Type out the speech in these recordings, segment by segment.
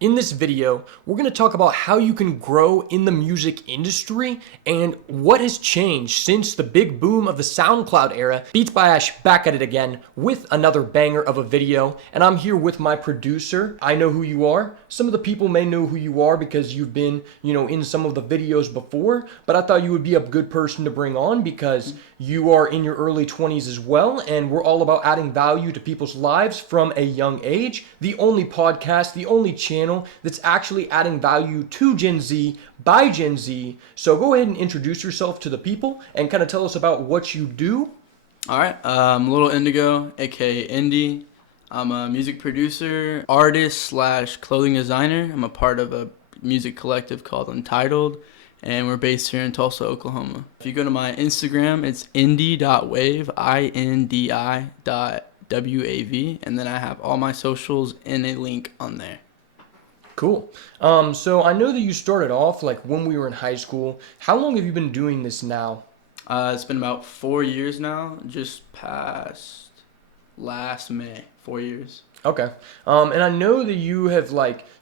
In this video, we're going to talk about how you can grow in the music industry and what has changed since the big boom of the SoundCloud era. Beatsbyash back at it again with another banger of a video, and I'm here with my producer. I know who you are. Some of the people may know who you are because you've been, in some of the videos before, but I thought you would be a good person to bring on because you are in your early 20s as well, and we're all about adding value to people's lives from a young age. The only podcast, the only channel that's actually adding value to Gen Z by Gen Z. So go ahead and introduce yourself to the people and kind of tell us about what you do. All right, Lil Indigo, aka Indy. I'm a music producer, artist slash clothing designer. I'm a part of a music collective called Untitled, and we're based here in Tulsa, Oklahoma. If you go to my Instagram, it's indy.wave, INDI.WAV, and then I have all my socials in a link on there. Cool. So I know that you started off like when we were in high school. How long have you been doing this now? It's been about 4 years now, just past last May, 4 years. Okay. And I know that you have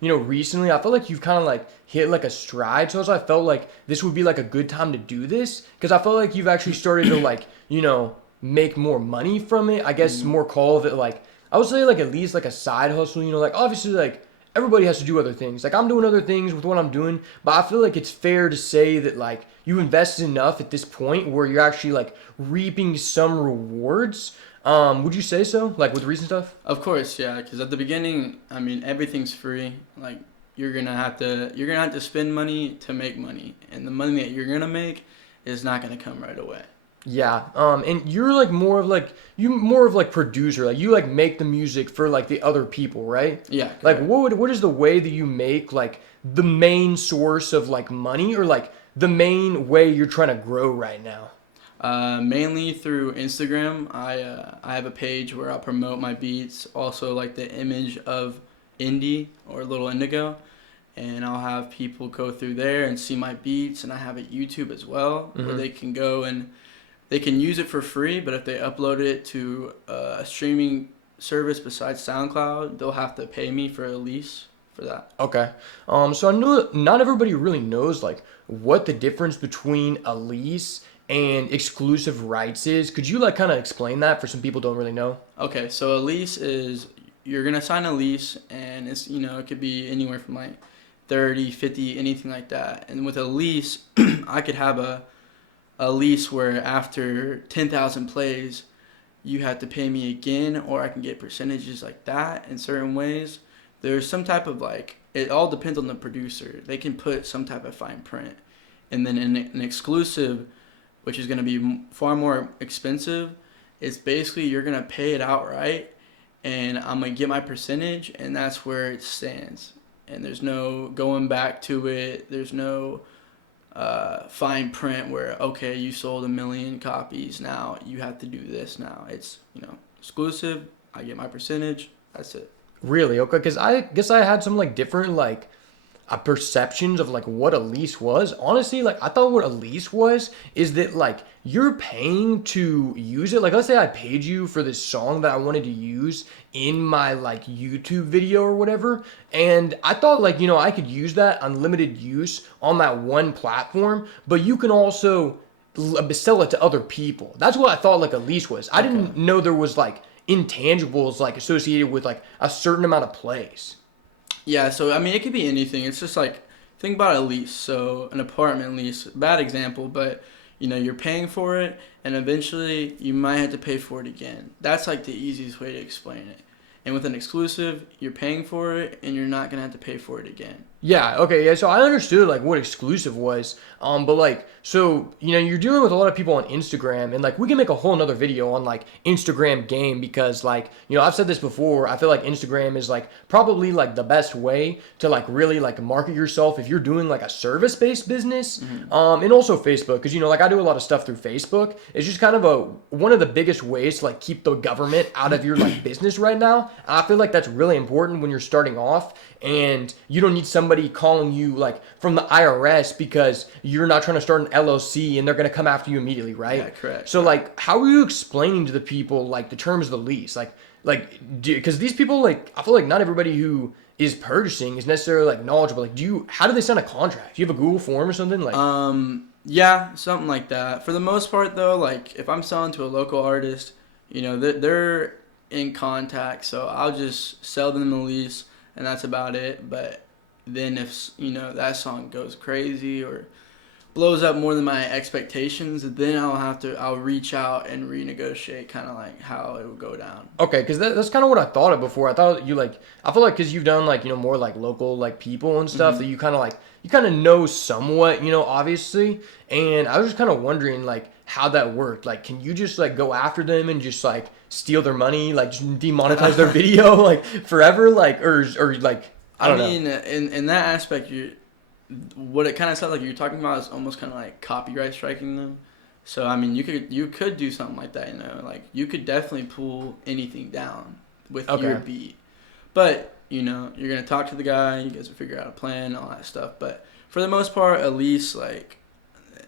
recently, I felt like you've kind of like hit like a stride. So I felt like this would be like a good time to do this because I felt like you've actually started to make more money from it. I guess more call of it like, I would say like at least like a side hustle, like obviously like everybody has to do other things. Like I'm doing other things with what I'm doing, but I feel like it's fair to say that like you invested enough at this point where you're actually like reaping some rewards. Would you say so? Like with recent stuff? Of course, yeah. Because at the beginning, I mean, everything's free. Like you're gonna have to spend money to make money, and the money that you're gonna make is not gonna come right away. Yeah. And you're like more of like producer. Like you like make the music for like the other people, right? Yeah. Like Correct. what is the way that you make like the main source of like money or like the main way you're trying to grow right now? Mainly through Instagram. I have a page where I'll promote my beats, also like the image of Indie or Lil Indigo, and I'll have people go through there and see my beats. And I have a YouTube as well where they can go and they can use it for free, but if they upload it to a streaming service besides SoundCloud, they'll have to pay me for a lease for that. Okay. So I know that not everybody really knows like what the difference between a lease and exclusive rights is. Could you like kind of explain that for some people who don't really know? Okay, so a lease is you're going to sign a lease, and it's, it could be anywhere from like 30, 50, anything like that. And with a lease, I could have a lease where after 10,000 plays, you have to pay me again, or I can get percentages like that in certain ways. There's some type of it all depends on the producer. They can put some type of fine print. And then in an exclusive, which is going to be far more expensive, it's basically you're going to pay it outright, and I'm going to get my percentage, and that's where it stands. And there's no going back to it. There's no fine print where, okay, you sold 1 million copies, now you have to do this now. It's, exclusive, I get my percentage, that's it. Really? Okay, because I guess I had some like different perceptions of like what a lease was. Honestly, like I thought what a lease was is that like you're paying to use it. Like let's say I paid you for this song that I wanted to use in my like YouTube video or whatever, and I thought like I could use that unlimited use on that one platform, but you can also sell it to other people. That's what I thought like a lease was. I didn't know there was like intangibles like associated with like a certain amount of plays. Yeah, so I mean, it could be anything. It's just like, think about a lease. So an apartment lease, bad example, but you're paying for it, and eventually you might have to pay for it again. That's like the easiest way to explain it. And with an exclusive, you're paying for it, and you're not gonna have to pay for it again. Yeah, okay, yeah, so I understood like what exclusive was, but like, so, you're dealing with a lot of people on Instagram, and like, we can make a whole nother video on like Instagram game because like, I've said this before, I feel like Instagram is like probably like the best way to like really like market yourself if you're doing like a service-based business, and also Facebook, because like I do a lot of stuff through Facebook. It's just kind of one of the biggest ways to like keep the government out of your like business right now. I feel like that's really important when you're starting off, and you don't need somebody calling you like from the IRS because you're not trying to start an LLC and they're going to come after you immediately, right? Yeah, correct. So like, how are you explaining to the people like the terms of the lease? Like, because these people, like, I feel like not everybody who is purchasing is necessarily like knowledgeable. Like, how do they sign a contract? Do you have a Google form or something? Like, Yeah, something like that. For the most part, though, like if I'm selling to a local artist, you know, they're in contact, so I'll just sell them the lease, and that's about it. But then if you know that song goes crazy or blows up more than my expectations, then I'll reach out and renegotiate kind of like how it would go down. okay, because that's kind of what I thought of before. I thought you like, I feel like because you've done like, more like local like people and stuff, that you kind of like, you kind of know somewhat, obviously. And I was just kind of wondering like how that worked. Like, can you just like go after them and just like steal their money, like just demonetize their video like forever, like or like I don't know. In that aspect, what it kind of sounds like you're talking about is almost kind of like copyright striking them. So I mean, you could do something like that, like you could definitely pull anything down with your beat, but you're gonna talk to the guy, you guys will figure out a plan, all that stuff. But for the most part, a lease, like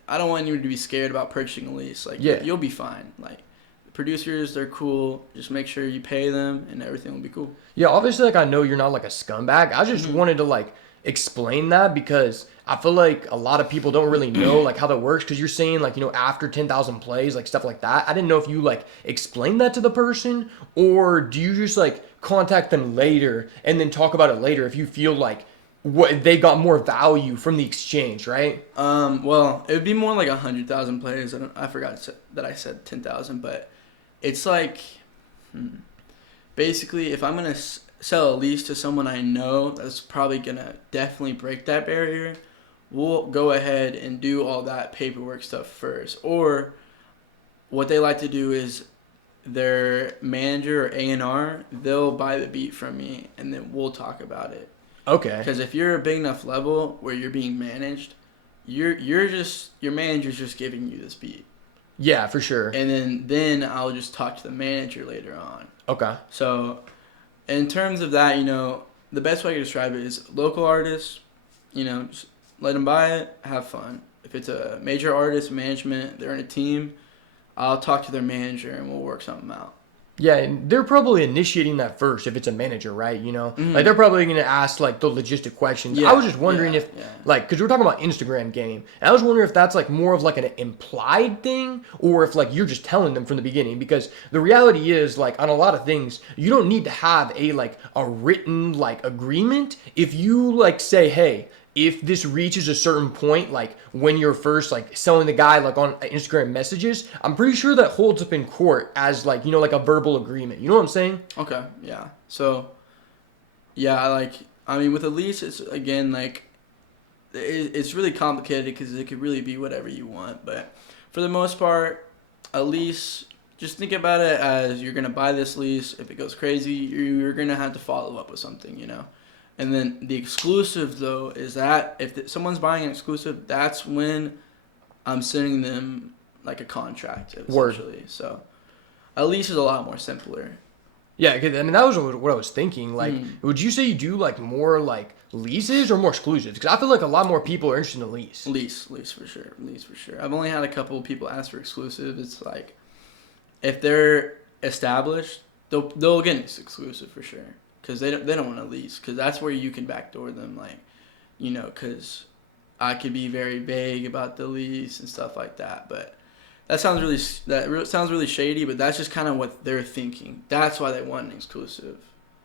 I don't want anyone to be scared about purchasing a lease. Like you'll be fine. Like the producers, they're cool. Just make sure you pay them, and everything will be cool. Yeah, obviously, like I know you're not like a scumbag. I just wanted to like explain that because I feel like a lot of people don't really know like how that works because you're saying like after 10,000 plays, like stuff like that. I didn't know if you like explained that to the person, or do you just like contact them later and then talk about it later if you feel like what they got more value from the exchange, right? Well, it would be more like 100,000 plays. I forgot that I said 10,000, but it's like basically if I'm gonna sell a lease to someone I know that's probably gonna definitely break that barrier, we'll go ahead and do all that paperwork stuff first. Or what they like to do is their manager or A&R, they'll buy the beat from me and then we'll talk about it. Okay. Because if you're a big enough level where you're being managed, your manager's just giving you this beat. Yeah, for sure. And then I'll just talk to the manager later on. Okay. So in terms of that, the best way to describe it is local artists, just let them buy it, have fun. If it's a major artist, management, they're in a team, I'll talk to their manager and we'll work something out. Yeah, and they're probably initiating that first if it's a manager, right? Like they're probably going to ask like the logistic questions. Yeah, I was just wondering if like, because we're talking about Instagram game, and I was wondering if that's like more of like an implied thing or if like you're just telling them from the beginning, because the reality is like on a lot of things, you don't need to have a written like agreement. If you like say, hey, if this reaches a certain point, like when you're first like selling the guy like on Instagram messages, I'm pretty sure that holds up in court as like, like a verbal agreement. You know what I'm saying? Okay, yeah. So, yeah, with a lease, it's again like, it's really complicated because it could really be whatever you want. But for the most part, a lease, just think about it as you're going to buy this lease. If it goes crazy, you're going to have to follow up with something, And then the exclusive, though, is that if someone's buying an exclusive, that's when I'm sending them like a contract, essentially. Word. So a lease is a lot more simpler. Yeah, I mean, that was what I was thinking. Like, would you say you do like more like leases or more exclusives? Because I feel like a lot more people are interested in a lease. Lease for sure. Lease for sure. I've only had a couple of people ask for exclusive. It's like if they're established, they'll get an exclusive for sure. Because they don't want to lease, because that's where you can backdoor them, like, because I could be very vague about the lease and stuff like that. But that sounds really shady, but that's just kind of what they're thinking. That's why they want an exclusive.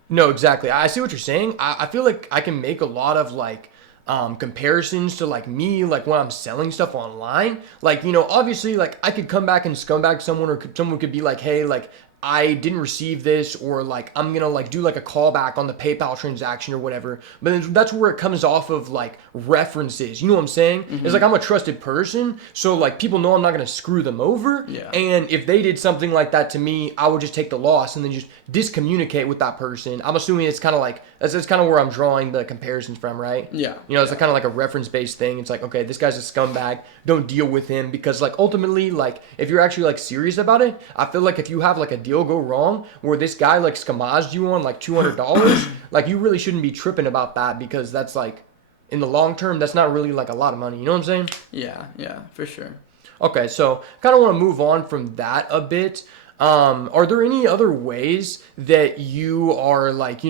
No, exactly. I see what you're saying. I feel like I can make a lot of like comparisons to like me, like when I'm selling stuff online. Like, obviously, like I could come back and scumbag someone, or someone could be like, hey, like I didn't receive this, or like I'm gonna like do like a callback on the PayPal transaction or whatever. But then that's where it comes off of like references. You know what I'm saying? It's like I'm a trusted person, so like people know I'm not gonna screw them over. Yeah. And if they did something like that to me, I would just take the loss and then just discommunicate with that person. I'm assuming it's kind of like that's kind of where I'm drawing the comparisons from, right? Yeah. It's like kind of like a reference based thing. It's like, okay, this guy's a scumbag. Don't deal with him, because like ultimately, like if you're actually like serious about it, I feel like if you have like a deal go wrong where this guy like scammaged you on like $200, like you really shouldn't be tripping about that, because that's like in the long term, that's not really like a lot of money. You know what I'm saying? Yeah, for sure. Okay, so kind of want to move on from that a bit. Are there any other ways that you are like,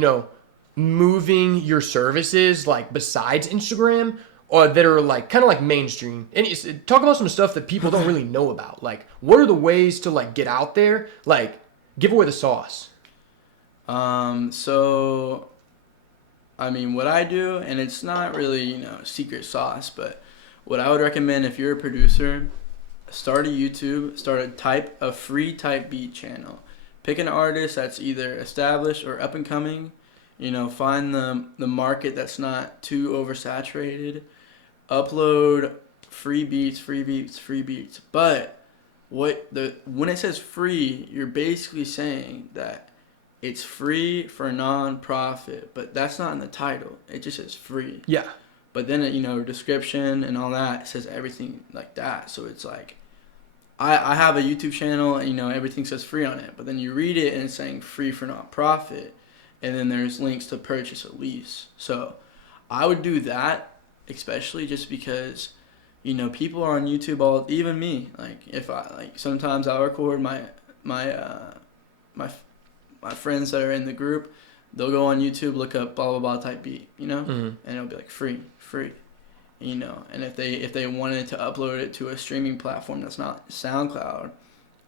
moving your services like besides Instagram or that are like kind of like mainstream? And talk about some stuff that people don't really know about. Like, what are the ways to like get out there? Like, give away the sauce. So, I mean, what I do, and it's not really, secret sauce, but what I would recommend if you're a producer, start a YouTube, start a free type beat channel. Pick an artist that's either established or up and coming. Find the market that's not too oversaturated. Upload free beats, free beats, free beats. But when it says free, you're basically saying that it's free for non-profit, but that's not in the title. It just says free. Yeah. But then, description and all that says everything like that. So it's like, I have a YouTube channel and, everything says free on it. But then you read it and it's saying free for non-profit. And then there's links to purchase a lease. So I would do that, especially just because, people are on YouTube even me. Like, sometimes I'll record my friends that are in the group, they'll go on YouTube, look up blah blah blah type beat, and it'll be like free, and if they wanted to upload it to a streaming platform that's not SoundCloud,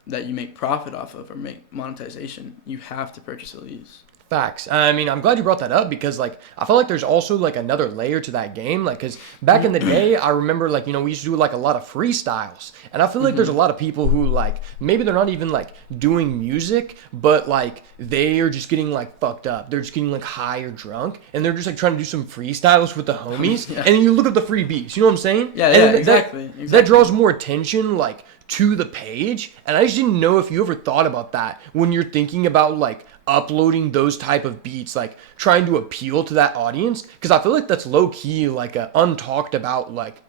that you make profit off of or make monetization, you have to purchase a lease. Facts. I mean, I'm glad you brought that up because, like, I feel like there's also, like, another layer to that game. Like, because back in the day, I remember, like, we used to do, like, a lot of freestyles. And I feel like there's a lot of people who, like, maybe they're not even, like, doing music, but, like, they are just getting, like, fucked up. They're just getting, like, high or drunk. And they're just, like, trying to do some freestyles with the homies. Yeah. And then you look up the free beats. You know what I'm saying? Yeah, exactly. That draws more attention, like, to the page. And I just didn't know if you ever thought about that when you're thinking about, like, uploading those type of beats, like trying to appeal to that audience, because I feel like that's low key like a untalked about like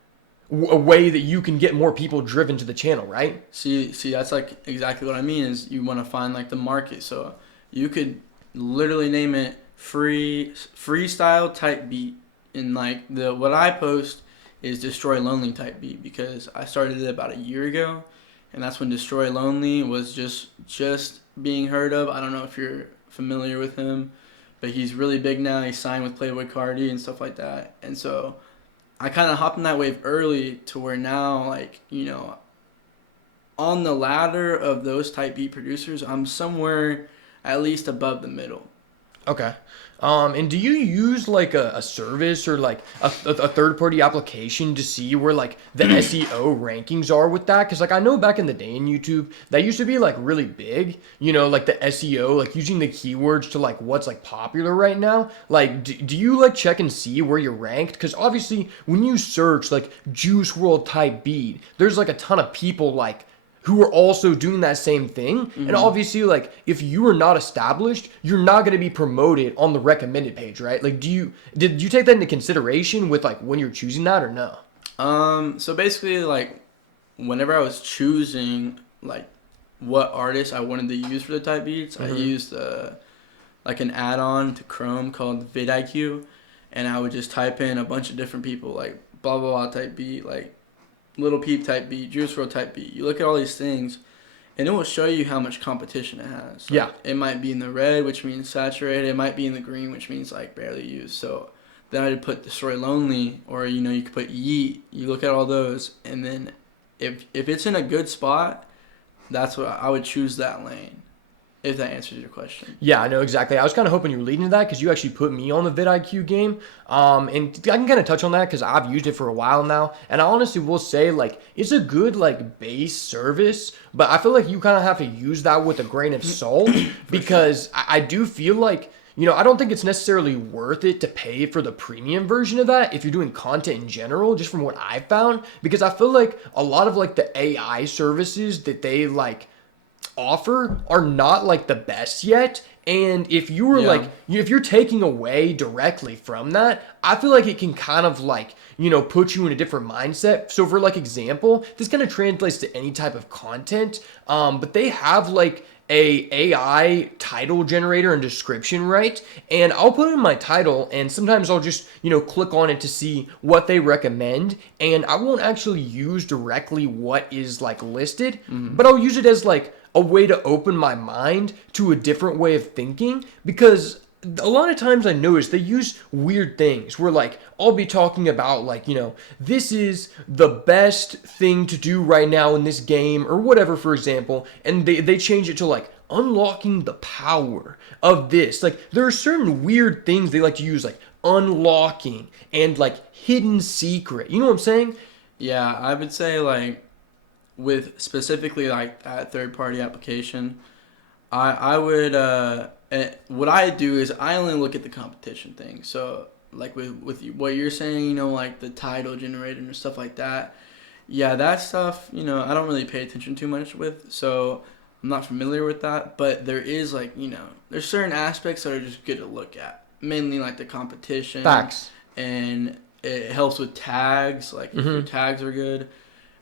a way that you can get more people driven to the channel, right? See, that's like exactly what I mean. Is you want to find like the market, so you could literally name it freestyle type beat, and like what I post is Destroy Lonely type beat because I started it about a year ago, and that's when Destroy Lonely was just being heard of. I don't know if you're familiar with him, but he's really big now. He's signed with Playboy Cardi and stuff like that. And so I kind of hopped on that wave early to where now, like, on the ladder of those type beat producers, I'm somewhere at least above the middle. Okay. And do you use like a service or like a third-party application to see where like the SEO rankings are with that? Because like I know back in the day in YouTube, that used to be like really big, like the SEO, like using the keywords to like what's like popular right now. Like, do you like check and see where you're ranked? Because obviously when you search like Juice WRLD type beat, there's like a ton of people like who are also doing that same thing. Mm-hmm. And obviously, like, if you are not established, you're not going to be promoted on the recommended page, right? Like, did you take that into consideration with, like, when you're choosing that or no? So basically, like, whenever I was choosing, like, what artist I wanted to use for the type beats, I used, like, an add-on to Chrome called vidIQ, and I would just type in a bunch of different people, like, blah, blah, blah type beat, like, Little Peep type beat, Juice WRLD type beat. You look at all these things, and it will show you how much competition it has. Like, yeah. It might be in the red, which means saturated. It might be in the green, which means like barely used. So then I'd put Destroy Lonely, or you could put Yeet. You look at all those, and then if it's in a good spot, that's what I would choose that lane. If that answers your question. Yeah, I know exactly. I was kind of hoping you were leading to that because you actually put me on the vidIQ game. And I can kind of touch on that because I've used it for a while now. And I honestly will say, like, it's a good, like, base service. But I feel like you kind of have to use that with a grain of salt because I do feel like, I don't think it's necessarily worth it to pay for the premium version of that if you're doing content in general, just from what I've found. Because I feel like a lot of, like, the AI services that they, like, offer are not like the best yet, and if you were like if you're taking away directly from that, I feel like it can kind of like put you in a different mindset. So for like example, this kind of translates to any type of content, but they have like a AI title generator and description, right? And I'll put in my title, and sometimes I'll just click on it to see what they recommend, and I won't actually use directly what is like listed, but I'll use it as like a way to open my mind to a different way of thinking, because a lot of times I notice they use weird things where like I'll be talking about like, this is the best thing to do right now in this game or whatever, for example, and they change it to like unlocking the power of this. Like there are certain weird things they like to use, like unlocking and like hidden secret. You know what I'm saying? Yeah, I would say like with specifically like that third party application, I would what I do is I only look at the competition thing. So like with what you're saying, like the title generator and stuff like that. Yeah, that stuff, I don't really pay attention too much with. So I'm not familiar with that, but there is like, there's certain aspects that are just good to look at. Mainly like the competition. Facts. And it helps with tags, like if your tags are good.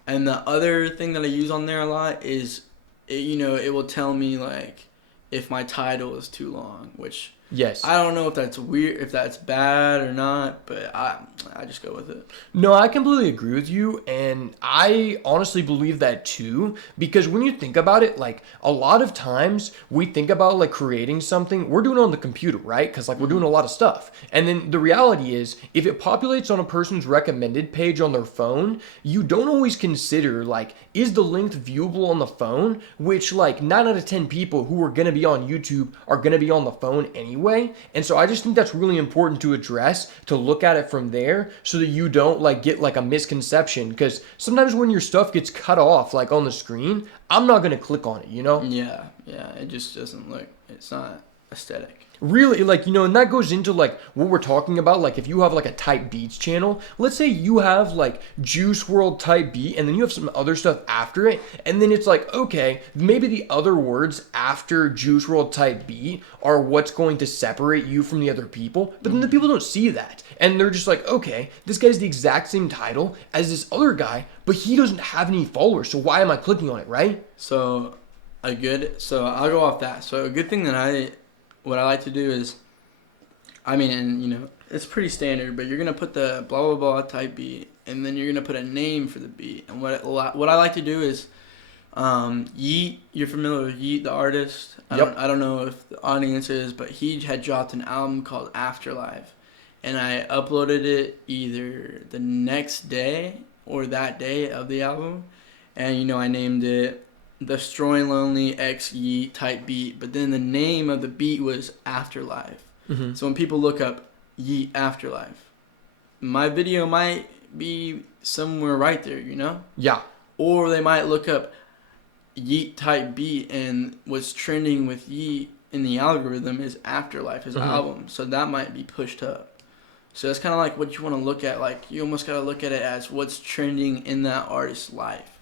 And the other thing that I use on there a lot is, it will tell me like if my title is too long, which Yes. I don't know if that's weird, if that's bad or not, but I just go with it. No, I completely agree with you, and I honestly believe that too, because when you think about it, like a lot of times we think about like creating something, we're doing it on the computer, right? Because like we're doing a lot of stuff. And then the reality is, if it populates on a person's recommended page on their phone, you don't always consider like, is the link viewable on the phone? Which like 9 out of 10 people who are going to be on YouTube are going to be on the phone anyway. And so I just think that's really important to address, to look at it from there so that you don't like get like a misconception, because sometimes when your stuff gets cut off like on the screen, I'm not going to click on it, Yeah, it just doesn't look, it's not aesthetic. Really, like, and that goes into like what we're talking about. Like if you have like a type beats channel, let's say you have like Juice World type beat and then you have some other stuff after it, and then it's like, okay, maybe the other words after Juice World type beat are what's going to separate you from the other people, but then the people don't see that and they're just like, okay, this guy's the exact same title as this other guy, but he doesn't have any followers, so why am I clicking on it, right? So I'll go off that. So a good thing that what I like to do is, it's pretty standard, but you're going to put the blah, blah, blah type beat, and then you're going to put a name for the beat. And what I like to do is, Yeat, you're familiar with Yeat, the artist? I don't know if the audience is, but he had dropped an album called Afterlife. And I uploaded it either the next day or that day of the album. And, I named it Destroying Lonely X Yeat type beat, but then the name of the beat was Afterlife. So when people look up Yeat Afterlife, my video might be somewhere right there, Yeah. Or they might look up Yeat type beat, and what's trending with Yeat in the algorithm is Afterlife, his album. So that might be pushed up. So that's kind of like what you want to look at. Like you almost got to look at it as what's trending in that artist's life.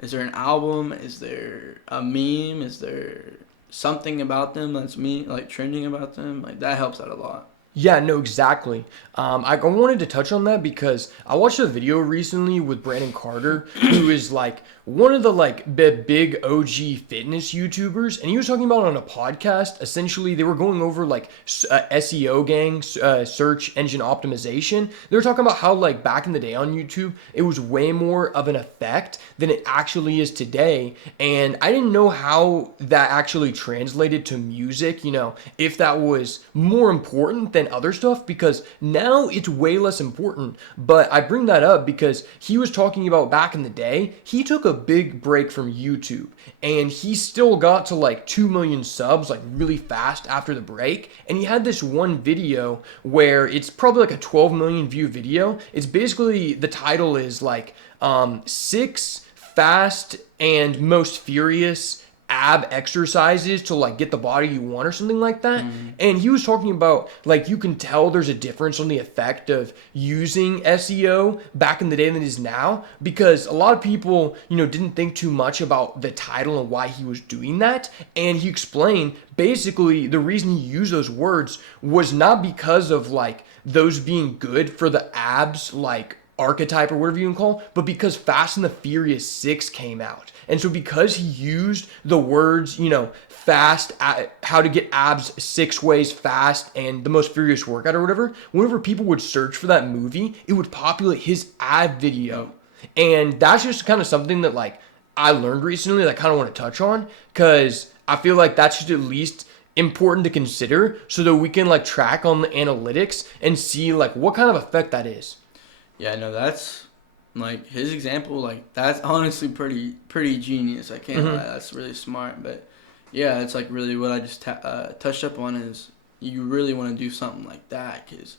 Is there an album? Is there a meme? Is there something about them that's like trending about them? Like that helps out a lot. Yeah, no, exactly. I wanted to touch on that because I watched a video recently with Brandon Carter, who is like one of the like big OG fitness YouTubers, and he was talking about on a podcast. Essentially, they were going over like SEO gang, search engine optimization. They were talking about how like back in the day on YouTube, it was way more of an effect than it actually is today. And I didn't know how that actually translated to music. If that was more important than other stuff, because now it's way less important. But I bring that up because he was talking about back in the day, he took a big break from YouTube and he still got to like 2 million subs like really fast after the break. And he had this one video where it's probably like a 12 million view video. It's basically, the title is like 6 fast and most furious ab exercises to like get the body you want or something like that. And he was talking about like you can tell there's a difference on the effect of using SEO back in the day than it is now, because a lot of people didn't think too much about the title and why he was doing that. And he explained basically the reason he used those words was not because of like those being good for the abs like archetype or whatever you can call, but because Fast and the Furious 6 came out. And so because he used the words, fast, how to get abs 6 ways fast, and the most furious workout or whatever, whenever people would search for that movie, it would populate his ad video. And that's just kind of something that like I learned recently that I kind of want to touch on, because I feel like that's just at least important to consider so that we can like track on the analytics and see like what kind of effect that is? Yeah, no, that's like his example. Like that's honestly pretty genius. I can't lie. That's really smart. But yeah, it's like really what I just touched up on is you really want to do something like that because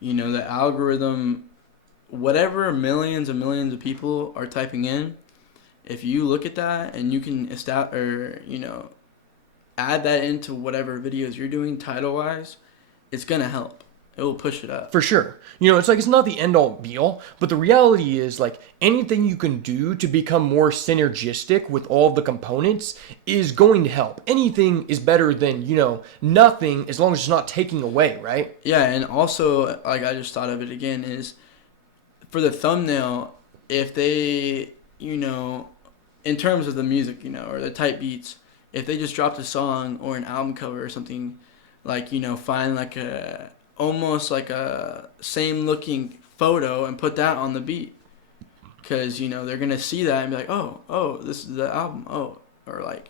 the algorithm, whatever millions and millions of people are typing in, if you look at that and you can add that into whatever videos you're doing title wise, it's gonna help. It will push it up. For sure. It's like it's not the end all be all, but the reality is like anything you can do to become more synergistic with all of the components is going to help. Anything is better than, nothing as long as it's not taking away, right? Yeah, and also like I just thought of it again is for the thumbnail, if they, in terms of the music, or the type beats, if they just dropped a song or an album cover or something, like, find like almost like a same looking photo and put that on the beat. Because, they're going to see that and be like, oh, this is the album. Oh, or like,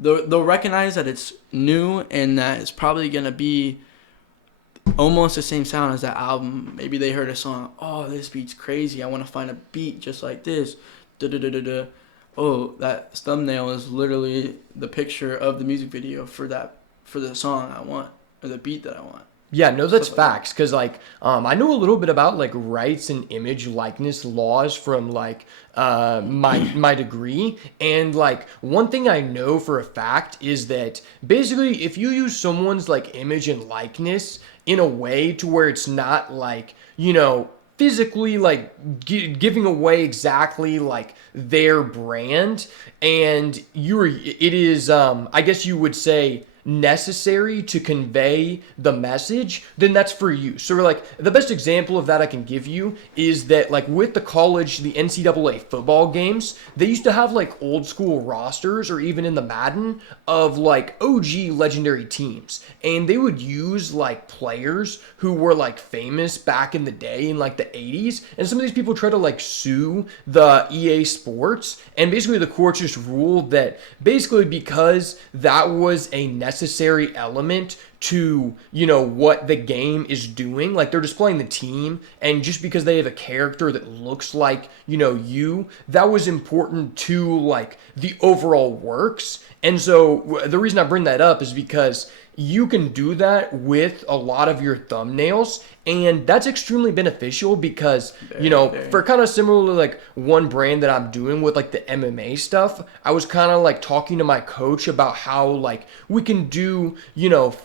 they'll recognize that it's new and that it's probably going to be almost the same sound as that album. Maybe they heard a song. Oh, this beat's crazy. I want to find a beat just like this. Da-da-da-da-da. Oh, that thumbnail is literally the picture of the music video for the song I want or the beat that I want. Yeah, no, that's facts. Because like, I know a little bit about like rights and image likeness laws from like my degree, and like one thing I know for a fact is that basically if you use someone's like image and likeness in a way to where it's not like physically like giving away exactly like their brand, and it is I guess you would say necessary to convey the message, then that's for you. So like the best example of that I can give you is that like with the NCAA football games, they used to have like old school rosters or even in the Madden of like OG legendary teams, and they would use like players who were like famous back in the day in like the 80s, and some of these people try to like sue the EA Sports, and basically the courts just ruled that basically because that was a necessary element to what the game is doing, like they're displaying the team, and just because they have a character that looks like that was important to like the overall works. And so the reason I bring that up is because you can do that with a lot of your thumbnails, and that's extremely beneficial because for kind of similar to like one brand that I'm doing with like the MMA stuff, I was kind of like talking to my coach about how like we can do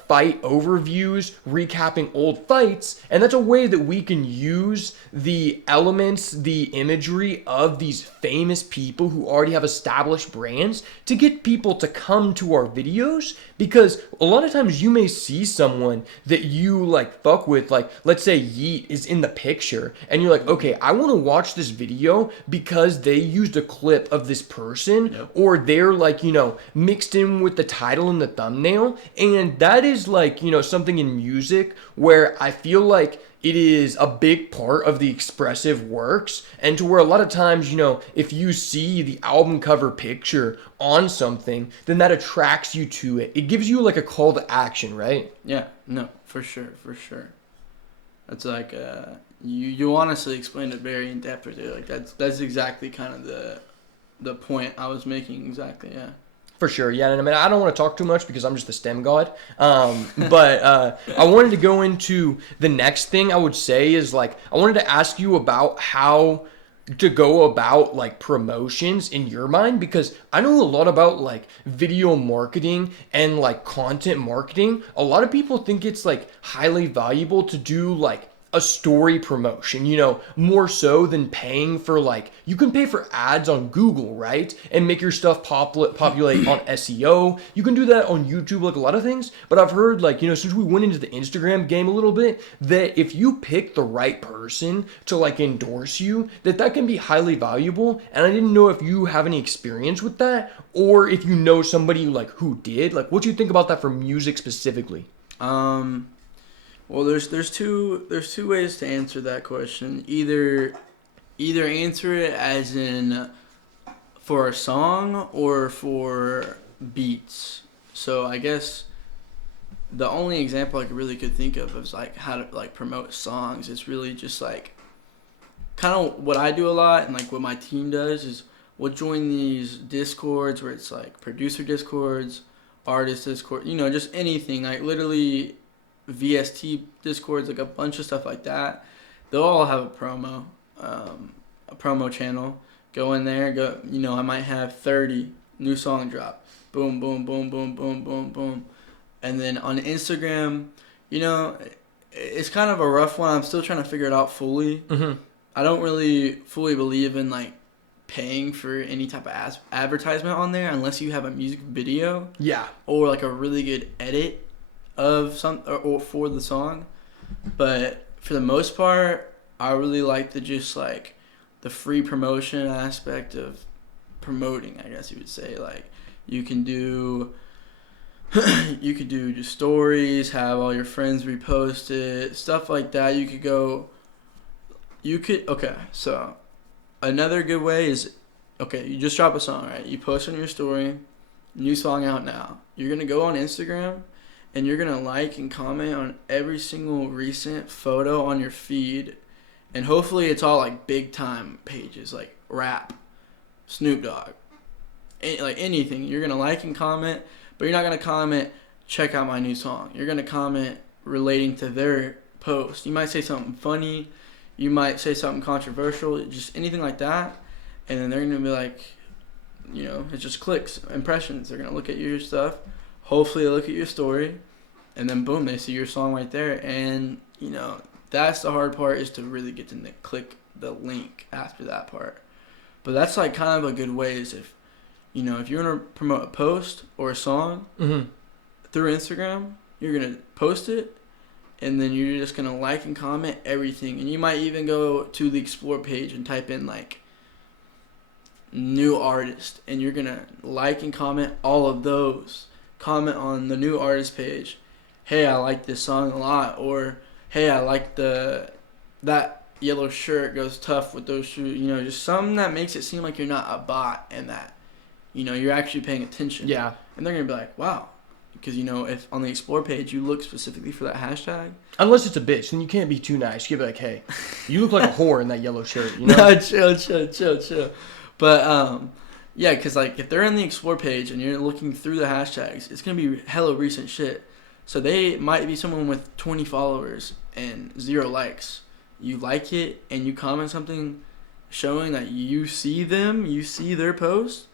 fight overviews recapping old fights, and that's a way that we can use the elements, the imagery of these famous people who already have established brands to get people to come to our videos. Because a lot of times you may see someone that you like fuck with, like let's say Yeet is in the picture, and you're like, okay, I want to watch this video because they used a clip of this person, or they're like mixed in with the title and the thumbnail. And that is like something in music where I feel like it is a big part of the expressive works, and to where a lot of times, if you see the album cover picture on something, then that attracts you to it. It gives you like a call to action, right? Yeah, no, for sure. That's like you honestly explained it very in depth right there. Like that's exactly kind of the point I was making. Exactly, yeah. For sure, yeah. And I mean, I don't want to talk too much because I'm just a STEM god. But I wanted to go into the next thing I would say is like, I wanted to ask you about how to go about like promotions in your mind, because I know a lot about like video marketing and like content marketing. A lot of people think it's like highly valuable to do like a story promotion, more so than paying for like, you can pay for ads on Google, right? And make your stuff populate on SEO. You can do that on YouTube, like a lot of things. But I've heard like, since we went into the Instagram game a little bit, that if you pick the right person to like endorse you, that can be highly valuable. And I didn't know if you have any experience with that, or if you know somebody like who did. Like, what do you think about that for music specifically? Well, there's two ways to answer that question. Either answer it as in for a song or for beats. So I guess the only example I really could think of is like how to like promote songs. It's really just like kind of what I do a lot, and like what my team does is we'll join these discords where it's like producer discords, artist discord, just anything, like literally VST discords, like a bunch of stuff like that. They'll all have a promo channel. Go in there, I might have 30 new song drop, boom, boom, boom, boom, boom, boom, boom. And then on Instagram, it's kind of a rough one. I'm still trying to figure it out fully. Mm-hmm. I don't really fully believe in like paying for any type of advertisement on there unless you have a music video. Yeah. Or like a really good edit of or for the song. But for the most part, I really like the free promotion aspect of promoting, I guess you would say. Like you can do just stories, have all your friends repost it, stuff like that. Okay, so another good way is, you just drop a song, right? You post on your story, new song out now. You're going to go on Instagram and you're going to like and comment on every single recent photo on your feed. And hopefully it's all like big time pages, like rap, Snoop Dogg, like anything. You're going to like and comment, but you're not going to comment, check out my new song. You're going to comment relating to their post. You might say something funny. You might say something controversial, just anything like that. And then they're going to be like, it just clicks, impressions. They're going to look at your stuff. Hopefully they look at your story. And then boom, they see your song right there. And, that's the hard part, is to really get them to click the link after that part. But that's like kind of a good way is if you're going to promote a post or a song through Instagram, you're going to post it. And then you're just going to like and comment everything. And you might even go to the explore page and type in like new artist. And you're going to like and comment all of those. Comment on the new artist page. Hey, I like this song a lot. Or, hey, I like that yellow shirt goes tough with those shoes. Just something that makes it seem like you're not a bot and that, you're actually paying attention. Yeah. And they're going to be like, wow. Because, if on the explore page you look specifically for that hashtag. Unless it's a bitch, then you can't be too nice. You can be like, hey, you look like a whore in that yellow shirt, No, chill. But, yeah, because, like, if they're in the explore page and you're looking through the hashtags, it's going to be hella recent shit. So they might be someone with 20 followers and 0 likes. You like it and you comment something showing that you see them, you see their post.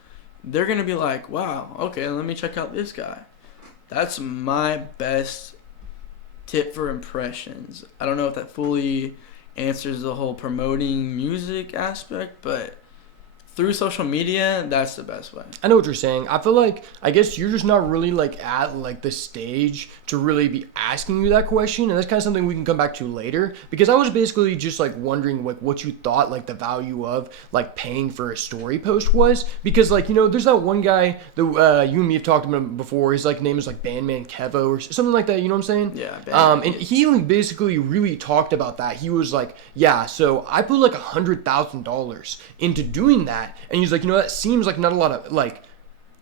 They're going to be like, wow, okay, let me check out this guy. That's my best tip for impressions. I don't know if that fully answers the whole promoting music aspect, but through social media, that's the best way. I know what you're saying. I feel like, I guess you're just not really like at like the stage to really be asking you that question. And that's kind of something we can come back to later, because I was basically just like wondering like what you thought like the value of like paying for a story post was, because like, there's that one guy that you and me have talked about before. His like name is like Bandman Kevo or something like that. You know what I'm saying? Yeah. And he like basically really talked about that. He was like, yeah, so I put like $100,000 into doing that. And he's like, that seems like not a lot of like,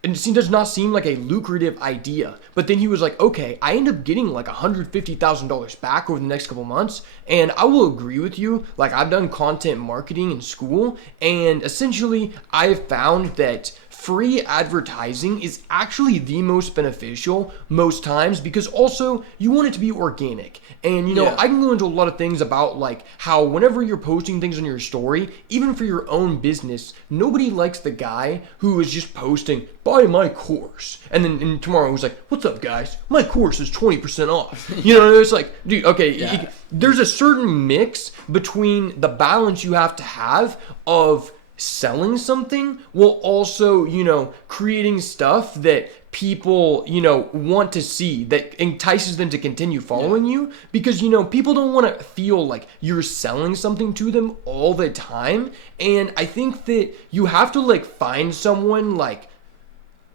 it does not seem like a lucrative idea. But then he was like, okay, I end up getting like $150,000 back over the next couple months. And I will agree with you. Like, I've done content marketing in school, and essentially I've found that free advertising is actually the most beneficial most times, because also you want it to be organic. And I can go into a lot of things about like how whenever you're posting things on your story, even for your own business, nobody likes the guy who is just posting, buy my course, and then tomorrow he's like, what's up guys, my course is 20% off. It's like, dude, okay, there's a certain mix between the balance you have to have of selling something while also, creating stuff that people, want to see, that entices them to continue following you, because, people don't want to feel like you're selling something to them all the time. And I think that you have to like find someone like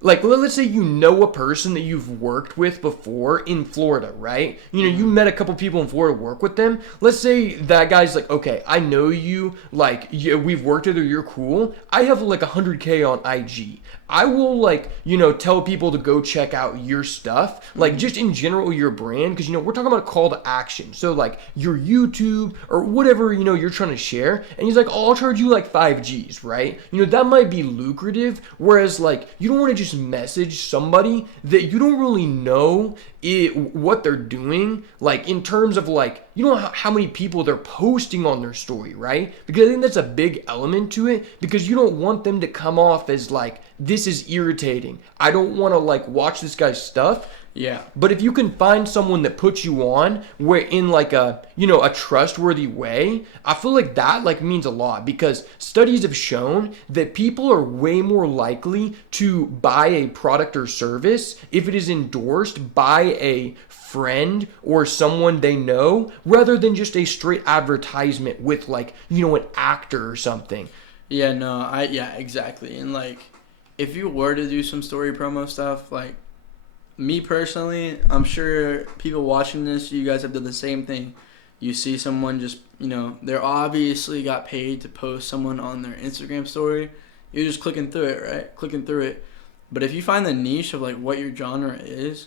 like, let's say you know a person that you've worked with before in Florida, right? You know, you met a couple people in Florida, work with them. Let's say that guy's like, okay, I know you, like, yeah, we've worked together, you're cool. I have like 100K on IG. I will, like, you know, tell people to go check out your stuff, like, just in general, your brand, because, you know, we're talking about a call to action. So, like, your YouTube or whatever, you know, you're trying to share. And he's like, oh, I'll charge you like 5Gs, right? You know, that might be lucrative. Whereas, like, you don't want to just message somebody that you don't really know what they're doing, like, in terms of, like, you know how many people they're posting on their story, right? Because I think that's a big element to it, because you don't want them to come off as like, this is irritating, I don't want to like watch this guy's stuff. Yeah. But if you can find someone that puts you on where in like a, you know, a trustworthy way, I feel like that like means a lot, because studies have shown that people are way more likely to buy a product or service if it is endorsed by a friend or someone they know, rather than just a straight advertisement with like, you know, an actor or something. Yeah, no, yeah, exactly. And like, if you were to do some story promo stuff, like, me personally, I'm sure people watching this, you guys have done the same thing. You see someone just, you know, they're obviously got paid to post someone on their Instagram story. You're just clicking through it, right? Clicking through it. But if you find the niche of like what your genre is,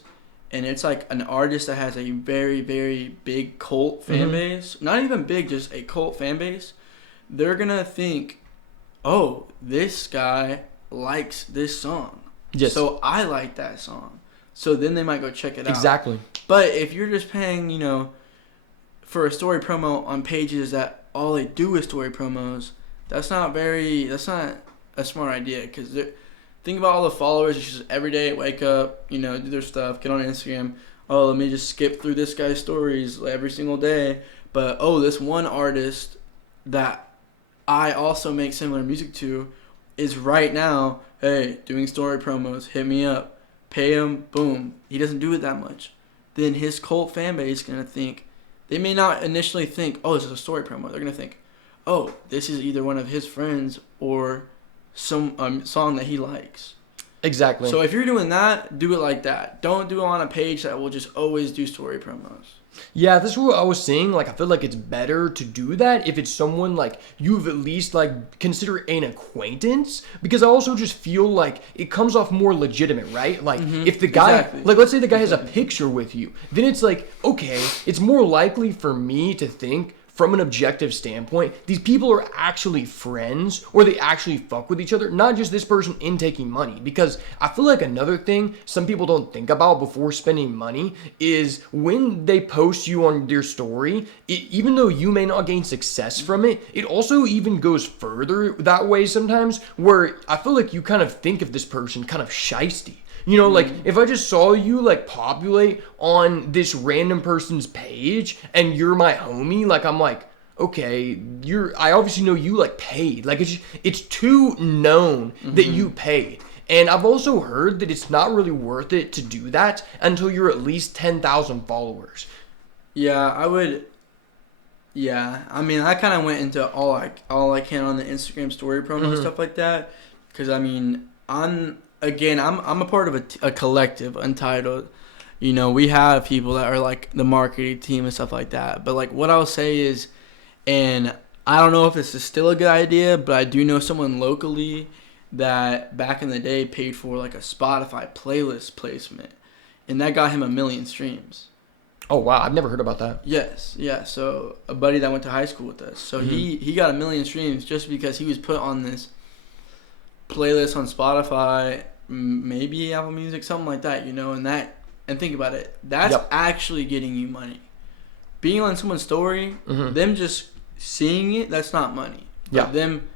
and it's like an artist that has a very, very big cult fan base, not even big, just a cult fan base, they're going to think, oh, this guy likes this song. Yes. So I like that song. So then they might go check it out. Exactly. But if you're just paying, you know, for a story promo on pages that all they do is story promos, that's not a smart idea. Because think about all the followers who just every day wake up, you know, do their stuff, get on Instagram. Oh, let me just skip through this guy's stories every single day. But, oh, this one artist that I also make similar music to is right now, hey, doing story promos, hit me up. Pay him, boom. He doesn't do it that much. Then his cult fan base is going to think, they may not initially think, oh, this is a story promo. They're going to think, oh, this is either one of his friends or some song that he likes. Exactly. So if you're doing that, do it like that. Don't do it on a page that will just always do story promos. Yeah, this is what I was saying. Like, I feel like it's better to do that if it's someone like you've at least like consider an acquaintance, because I also just feel like it comes off more legitimate, right? Like, if the guy, like, let's say the guy has a picture with you, then it's like, okay, it's more likely for me to think, from an objective standpoint, these people are actually friends, or they actually fuck with each other, not just this person in taking money. Because I feel like another thing some people don't think about before spending money is when they post you on their story, even though you may not gain success from it, it also even goes further that way sometimes, where I feel like you kind of think of this person kind of shiesty. You know, like, if I just saw you, like, populate on this random person's page and you're my homie, like, I'm like, okay, I obviously know you, like, paid. Like, it's too known that you paid. And I've also heard that it's not really worth it to do that until you're at least 10,000 followers. Yeah, I would. Yeah, I mean, I kind of went into all I can on the Instagram story promo and stuff like that. Because, I mean, I'm a part of a collective, Untitled. You know, we have people that are like the marketing team and stuff like that. But like what I'll say is, and I don't know if this is still a good idea, but I do know someone locally that back in the day paid for like a Spotify playlist placement, and that got him 1 million streams. Oh wow, I've never heard about that. Yes, yeah. So a buddy that went to high school with us, so he got 1 million streams just because he was put on this playlist on Spotify, maybe Apple Music, something like that, you know, and think about it. That's actually getting you money. Being on someone's story, them just seeing it, that's not money. But them,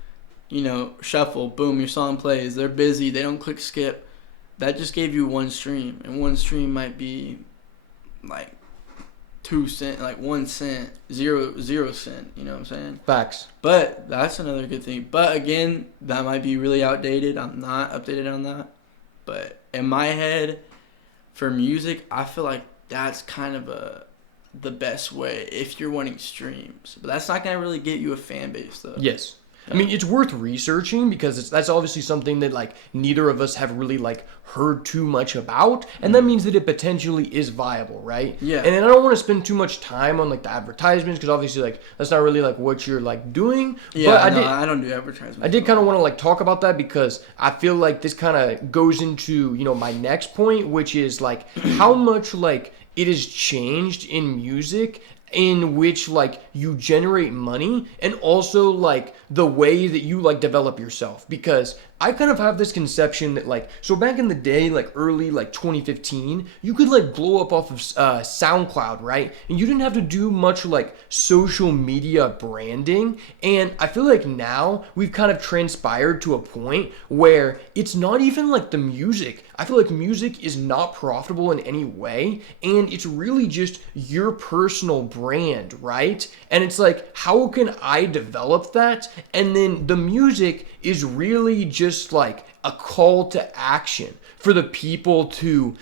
you know, shuffle, boom, your song plays, they're busy, they don't click skip. That just gave you 1 stream, and 1 stream might be like 2 cents, like 1 cent, 0 cent, you know what I'm saying? Facts. But that's another good thing. But again, that might be really outdated. I'm not updated on that. But in my head, for music, I feel like that's kind of the best way if you're wanting streams. But that's not going to really get you a fan base, though. Yes. I mean, it's worth researching because that's obviously something that like neither of us have really like heard too much about, and that means that it potentially is viable, right? Yeah. And then I don't want to spend too much time on like the advertisements because obviously like that's not really like what you're like doing. Yeah, but I don't do advertisements. I did kind of want to like talk about that because I feel like this kind of goes into, my next point, which is like how much like it has changed in music in which like you generate money and also like the way that you like develop yourself, because I kind of have this conception that like, so back in the day, like early like 2015, you could like blow up off of SoundCloud, right? And you didn't have to do much like social media branding. And I feel like now we've kind of transpired to a point where it's not even like the music. I feel like music is not profitable in any way, and it's really just your personal brand, right? And it's like, how can I develop that? And then the music is really just like a call to action for the people to,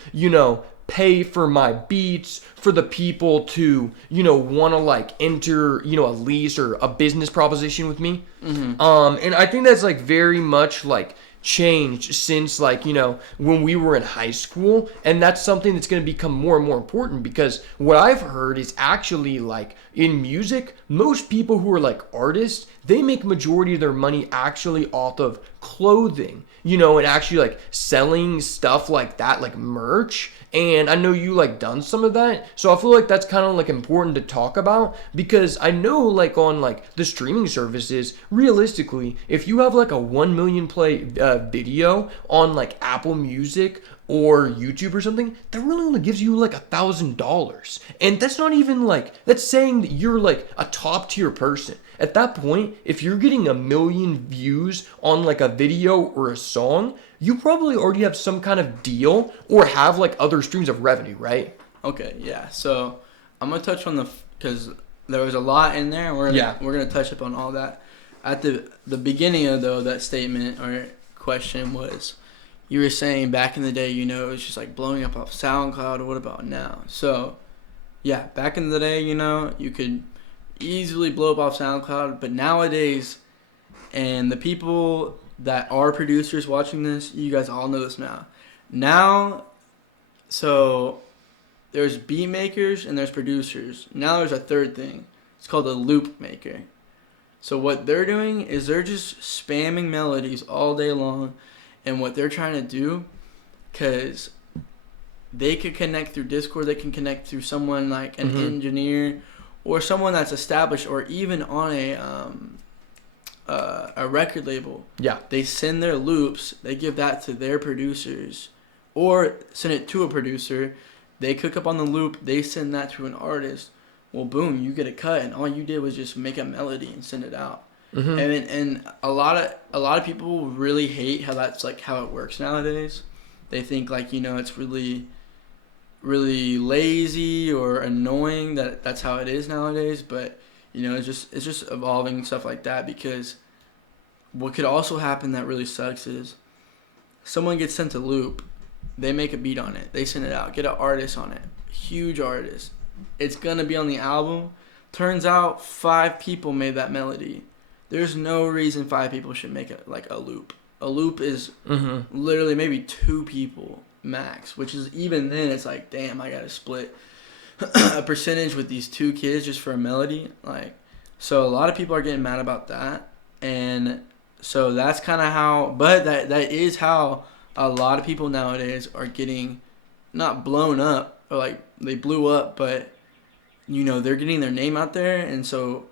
pay for my beats, for the people to, want to like enter, a lease or a business proposition with me. And I think that's like very much like changed since like, when we were in high school, and that's something that's going to become more and more important because what I've heard is actually like in music, most people who are like artists, they make majority of their money actually off of clothing, and actually like selling stuff like that, like merch. And I know you like done some of that, so I feel like that's kind of like important to talk about because I know like on like the streaming services, realistically, if you have like a 1 million play video on like Apple Music or YouTube or something, that really only gives you like $1,000, and that's not even like, that's saying that you're like a top tier person. At that point, if you're getting 1 million views on like a video or a song, you probably already have some kind of deal or have like other streams of revenue, right? Okay, yeah. So I'm gonna touch on because there was a lot in there, and we're gonna touch upon all that. At the beginning of that statement or question was, you were saying back in the day, it was just like blowing up off SoundCloud. What about now? So yeah, back in the day, you could easily blow up off SoundCloud, but nowadays, and the people that are producers watching this, you guys all know this now. So there's beat makers and there's producers. Now there's a third thing. It's called a loop maker. So what they're doing is they're just spamming melodies all day long, and what they're trying to do, because they could connect through Discord, they can connect through someone like an engineer or someone that's established, or even on a record label. Yeah. They send their loops, they give that to their producers, or send it to a producer. They cook up on the loop, they send that to an artist. Well, boom, you get a cut, and all you did was just make a melody and send it out. And a lot of people really hate how that's like how it works nowadays. They think like, it's really really lazy or annoying that's how it is nowadays, but it's just evolving and stuff like that, because what could also happen that really sucks is someone gets sent a loop, they make a beat on it, they send it out, get an artist on it, huge artist, it's gonna be on the album, turns out 5 people made that melody. There's no reason 5 people should make a loop. A loop is literally maybe 2 people max, which is, even then it's like, damn, I gotta split a percentage with these 2 kids just for a melody. Like, so a lot of people are getting mad about that, and so that's kind of how, but that is how a lot of people nowadays are getting not blown up, or like they blew up, but they're getting their name out there, and so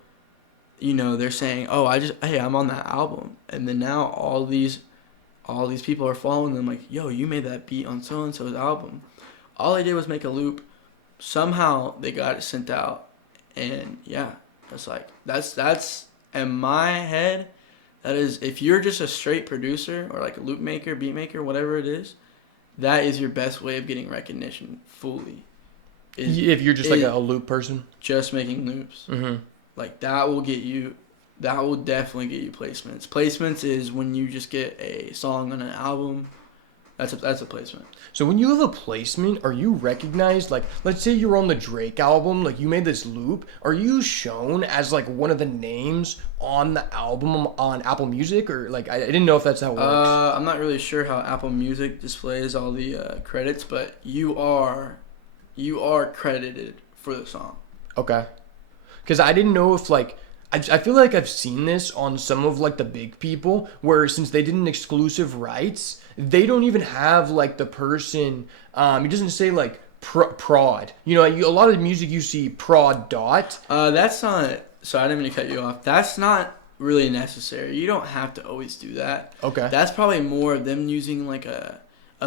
they're saying, oh, hey, I'm on that album, and then now all these people are following them like, yo, you made that beat on so and so's album. All I did was make a loop. Somehow they got it sent out, and yeah, it's like that's in my head. That is, if you're just a straight producer or like a loop maker, beat maker, whatever it is, that is your best way of getting recognition fully. If you're just like a loop person, just making loops, like that will definitely get you placements. Placements is when you just get a song on an album, That's a placement. So when you have a placement, are you recognized? Like, let's say you're on the Drake album, like you made this loop. Are you shown as like one of the names on the album on Apple Music, or like I didn't know if that's how it works. I'm not really sure how Apple Music displays all the credits, but you are credited for the song. Okay. Because I didn't know if like I feel like I've seen this on some of like the big people where since they did an exclusive rights, they don't even have like the person. It doesn't say like prod. You know, a lot of the music you see prod dot. That's not. So I didn't mean to cut you off. That's not really necessary. You don't have to always do that. Okay. That's probably more of them using like a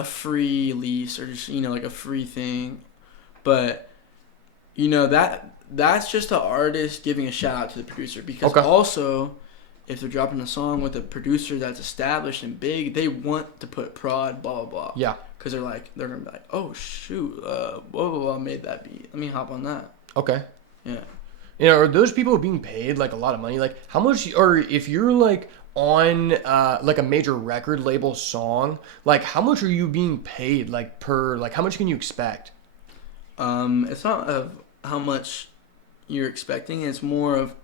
free lease or just like a free thing, but that's just the artist giving a shout out to the producer because also if they're dropping a song with a producer that's established and big, they want to put prod blah blah blah. Yeah. Because they're gonna be like, oh shoot, blah blah blah made that beat. Let me hop on that. Okay. Yeah. You know, are those people being paid like a lot of money? Like how much? Or if you're like on like a major record label song, like how much are you being paid like per? Like how much can you expect? It's not of how much you're expecting. It's more of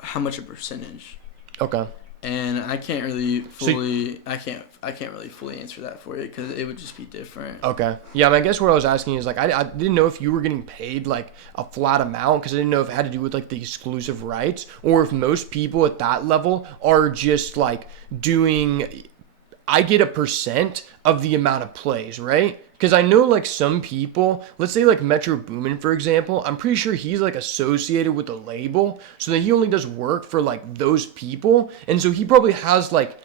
how much a percentage. Okay. And I can't really fully, I can't really fully answer that for you because it would just be different. Okay. Yeah, I guess what I was asking is like I didn't know if you were getting paid like a flat amount because I didn't know if it had to do with like the exclusive rights or if most people at that level are just like doing. I get a percent of the amount of plays, right? Because I know like some people, let's say like Metro Boomin, for example, I'm pretty sure he's like associated with a label, so that he only does work for like those people, and so he probably has like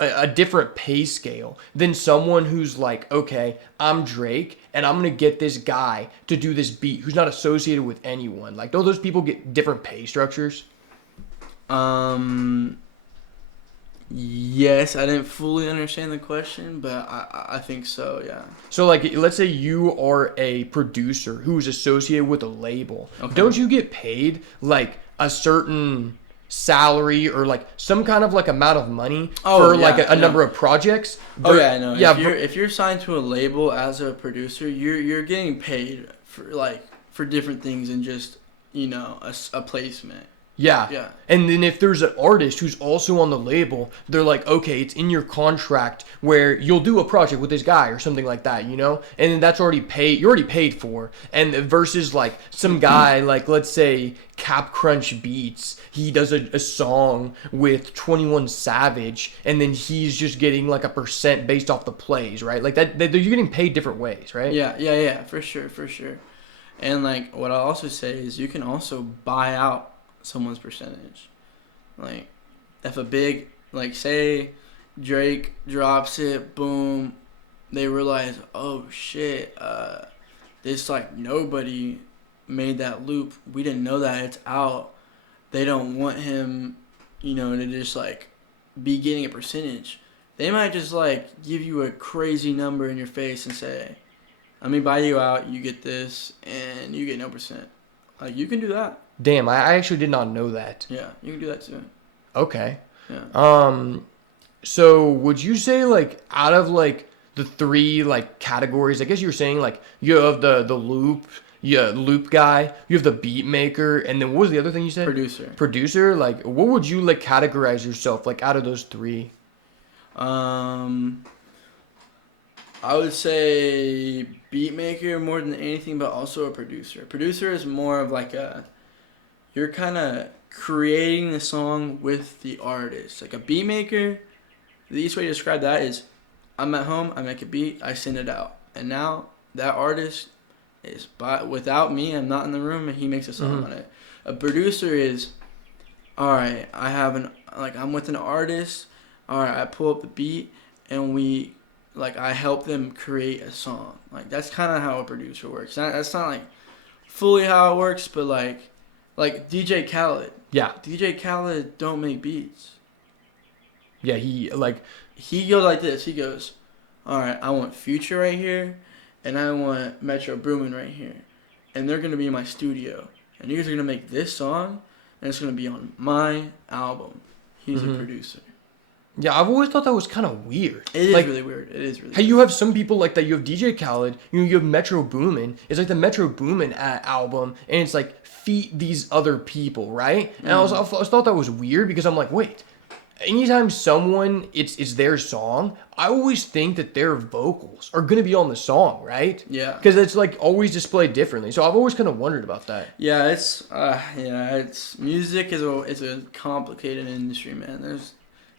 a different pay scale than someone who's like, okay, I'm Drake, and I'm gonna get this guy to do this beat who's not associated with anyone. Like, don't those people get different pay structures? Yes, I didn't fully understand the question, but I think so, yeah. So, like, let's say you are a producer who's associated with a label. Okay. Don't you get paid, like, a certain salary or, like, some kind of, like, amount of money for, like, a number of projects? Yeah, I know. Yeah, if you're signed to a label as a producer, you're getting paid for different things than just, a placement. Yeah. Yeah. And then if there's an artist who's also on the label, they're like, okay, it's in your contract where you'll do a project with this guy or something like that, And then that's already paid. You're already paid for. And versus like some guy, like let's say Cap Crunch Beats, he does a song with 21 Savage, and then he's just getting like a percent based off the plays, right? Like that, you're getting paid different ways, right? Yeah, for sure. And like what I'll also say is you can also buy out someone's percentage. Like if a big, like say Drake drops it, boom, they realize, oh shit, this like nobody made that loop, we didn't know that, it's out, they don't want him to just like be getting a percentage. They might just like give you a crazy number in your face and say, let me buy you out, you get this and you get no percent. Like you can do that. Damn, I actually did not know that. Yeah, you can do that too. Okay. Yeah. So would you say like out of like the three like categories, I guess you were saying like you have the loop guy, you have the beat maker, and then what was the other thing you said? Producer, like what would you like categorize yourself like out of those three? I would say beat maker more than anything, but also a producer. Producer is more of like you're kind of creating the song with the artist. Like a beat maker, the easiest way to describe that is I'm at home, I make a beat, I send it out. And now that artist is, without me, I'm not in the room, and he makes a song on it. A producer is, all right, I'm with an artist, all right, I pull up the beat, and I help them create a song. Like that's kind of how a producer works. That's not like fully how it works, but like DJ Khaled. Yeah. DJ Khaled don't make beats. Yeah, he goes like this. He goes, all right, I want Future right here, and I want Metro Boomin right here, and they're gonna be in my studio, and you guys are gonna make this song, and it's gonna be on my album. He's a producer. Yeah, I've always thought that was kind of weird. It is Like, really weird. It is really how weird. you have some people like that. You have DJ Khaled. You have Metro Boomin. It's like the Metro Boomin album, and it's like feat these other people, right? And I thought that was weird because I'm like, wait. Anytime someone it's their song, I always think that their vocals are gonna be on the song, right? Yeah. Because it's like always displayed differently. So I've always kind of wondered about that. Yeah, it's music is a complicated industry, man.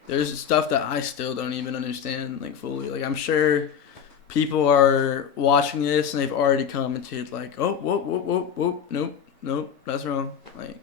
There's stuff that I still don't even understand like fully. Like I'm sure people are watching this and they've already commented like, oh, whoa, nope, that's wrong. Like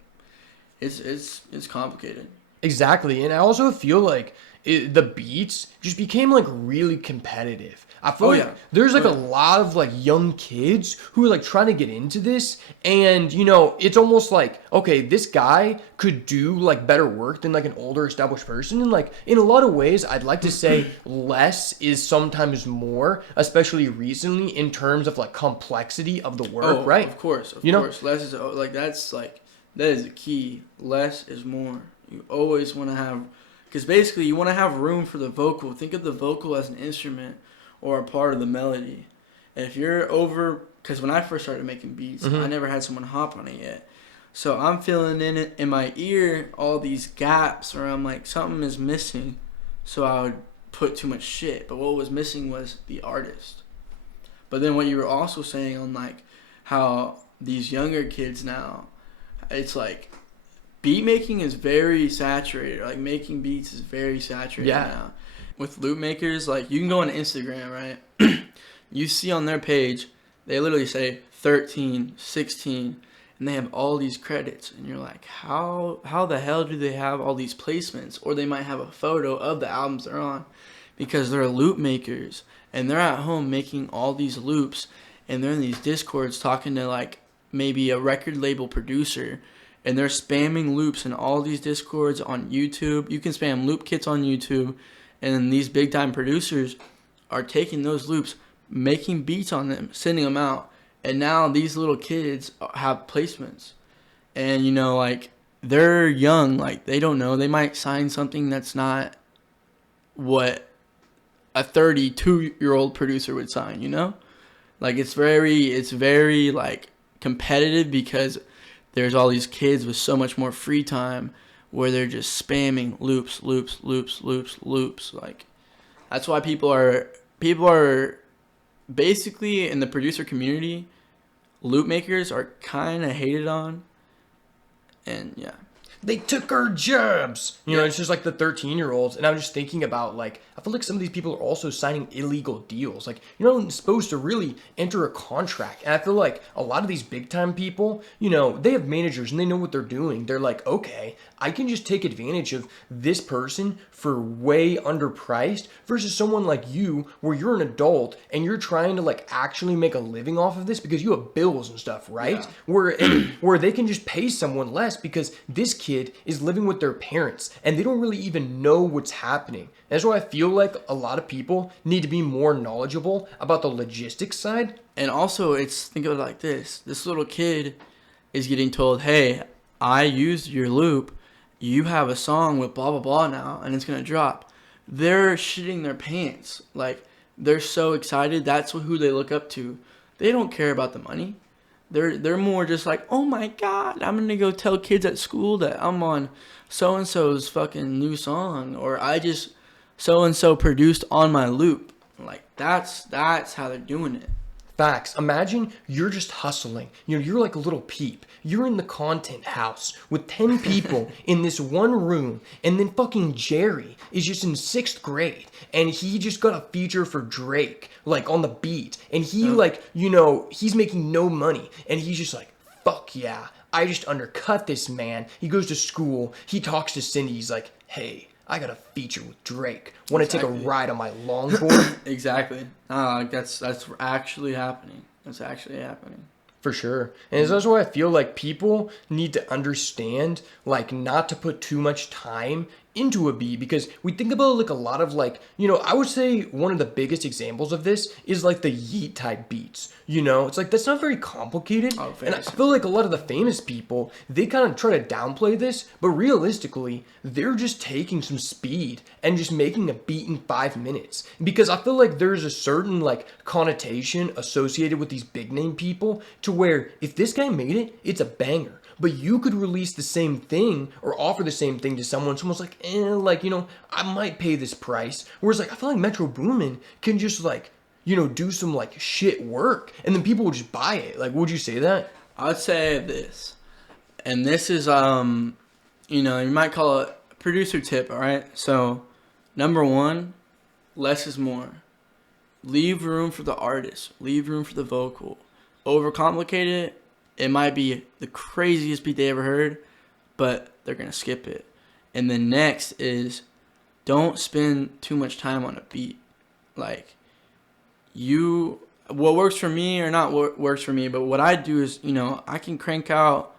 it's complicated. Exactly, and I also feel like the beats just became like really competitive. I feel Oh, like yeah. there's like Oh, a yeah. lot of like young kids who are like trying to get into this, and it's almost like, okay, this guy could do like better work than like an older established person, and like in a lot of ways, I'd like to say less is sometimes more, especially recently in terms of like complexity of the work, Oh, right? of course. Less is like that is the key. Less is more. You always want to have, because basically you want to have room for the vocal. Think of the vocal as an instrument or a part of the melody. And if you're over, because when I first started making beats, I never had someone hop on it yet. So I'm feeling in it in my ear all these gaps where I'm like something is missing. So I would put too much shit. But what was missing was the artist. But then what you were also saying on like how these younger kids now, it's like beat making is very saturated. Like making beats is very saturated now. With loop makers, like you can go on Instagram, right? You see on their page, they literally say 13, 16, and they have all these credits. And you're like, how the hell do they have all these placements? Or they might have a photo of the albums they're on. Because they're loop makers. And they're at home making all these loops. And they're in these discords talking to like maybe a record label producer. And they're spamming loops in all these discords on YouTube. You can spam loop kits on YouTube. And these big time producers are taking those loops, making beats on them, sending them out. And now these little kids have placements. And like they're young, like they don't know. They might sign something that's not what a 32-year-old producer would sign. Like it's very like competitive because there's all these kids with so much more free time where they're just spamming loops. Like that's why people are basically in the producer community, loop makers are kind of hated on. And yeah. They took our jobs. It's just like the 13-year-olds. And I'm just thinking about, like, I feel like some of these people are also signing illegal deals. Like, you're not supposed to really enter a contract. And I feel like a lot of these big time people, they have managers and they know what they're doing. They're like, okay, I can just take advantage of this person for way underpriced versus someone like you where you're an adult and you're trying to like actually make a living off of this because you have bills and stuff, right? Yeah. Where they can just pay someone less because this kid is living with their parents and they don't really even know what's happening. That's why I feel like a lot of people need to be more knowledgeable about the logistics side. And also think of it like this. This little kid is getting told, hey, I used your loop. You have a song with blah, blah, blah now, and it's going to drop. They're shitting their pants. Like, they're so excited. That's who they look up to. They don't care about the money. They're more just like, oh my God, I'm going to go tell kids at school that I'm on so-and-so's fucking new song. Or I just so-and-so produced on my loop. Like, that's how they're doing it. Facts. Imagine you're just hustling. You're like a little peep. You're in the content house with 10 people in this one room, and then fucking Jerry is just in 6th grade, and he just got a feature for Drake, like on the beat, and he he's making no money, and he's just like, fuck yeah, I just undercut this man. He goes to school, he talks to Cindy, he's like, hey, I got a feature with Drake. Want to take a ride on my longboard? Exactly. That's actually happening. That's actually happening. For sure. And that's why I feel like people need to understand, like, not to put too much time into a beat, because we think about like a lot of like, I would say one of the biggest examples of this is like the yeet type beats. It's like that's not very complicated. Oh, And I very feel like a lot of the famous people, they kind of try to downplay this, but realistically, they're just taking some speed and just making a beat in 5 minutes. Because I feel like there's a certain like connotation associated with these big name people to where if this guy made it, it's a banger. But you could release the same thing or offer the same thing to someone's like, I might pay this price. Whereas like I feel like Metro Boomin can just like, do some like shit work and then people will just buy it. Like, would you say that? I'd say this, and this is you might call it a producer tip. All right, so number one, less is more. Leave room for the artist. Leave room for the vocal. Overcomplicate it. It might be the craziest beat they ever heard, but they're going to skip it. And then next is don't spend too much time on a beat. Like, what works for me or not what works for me, but what I do is, I can crank out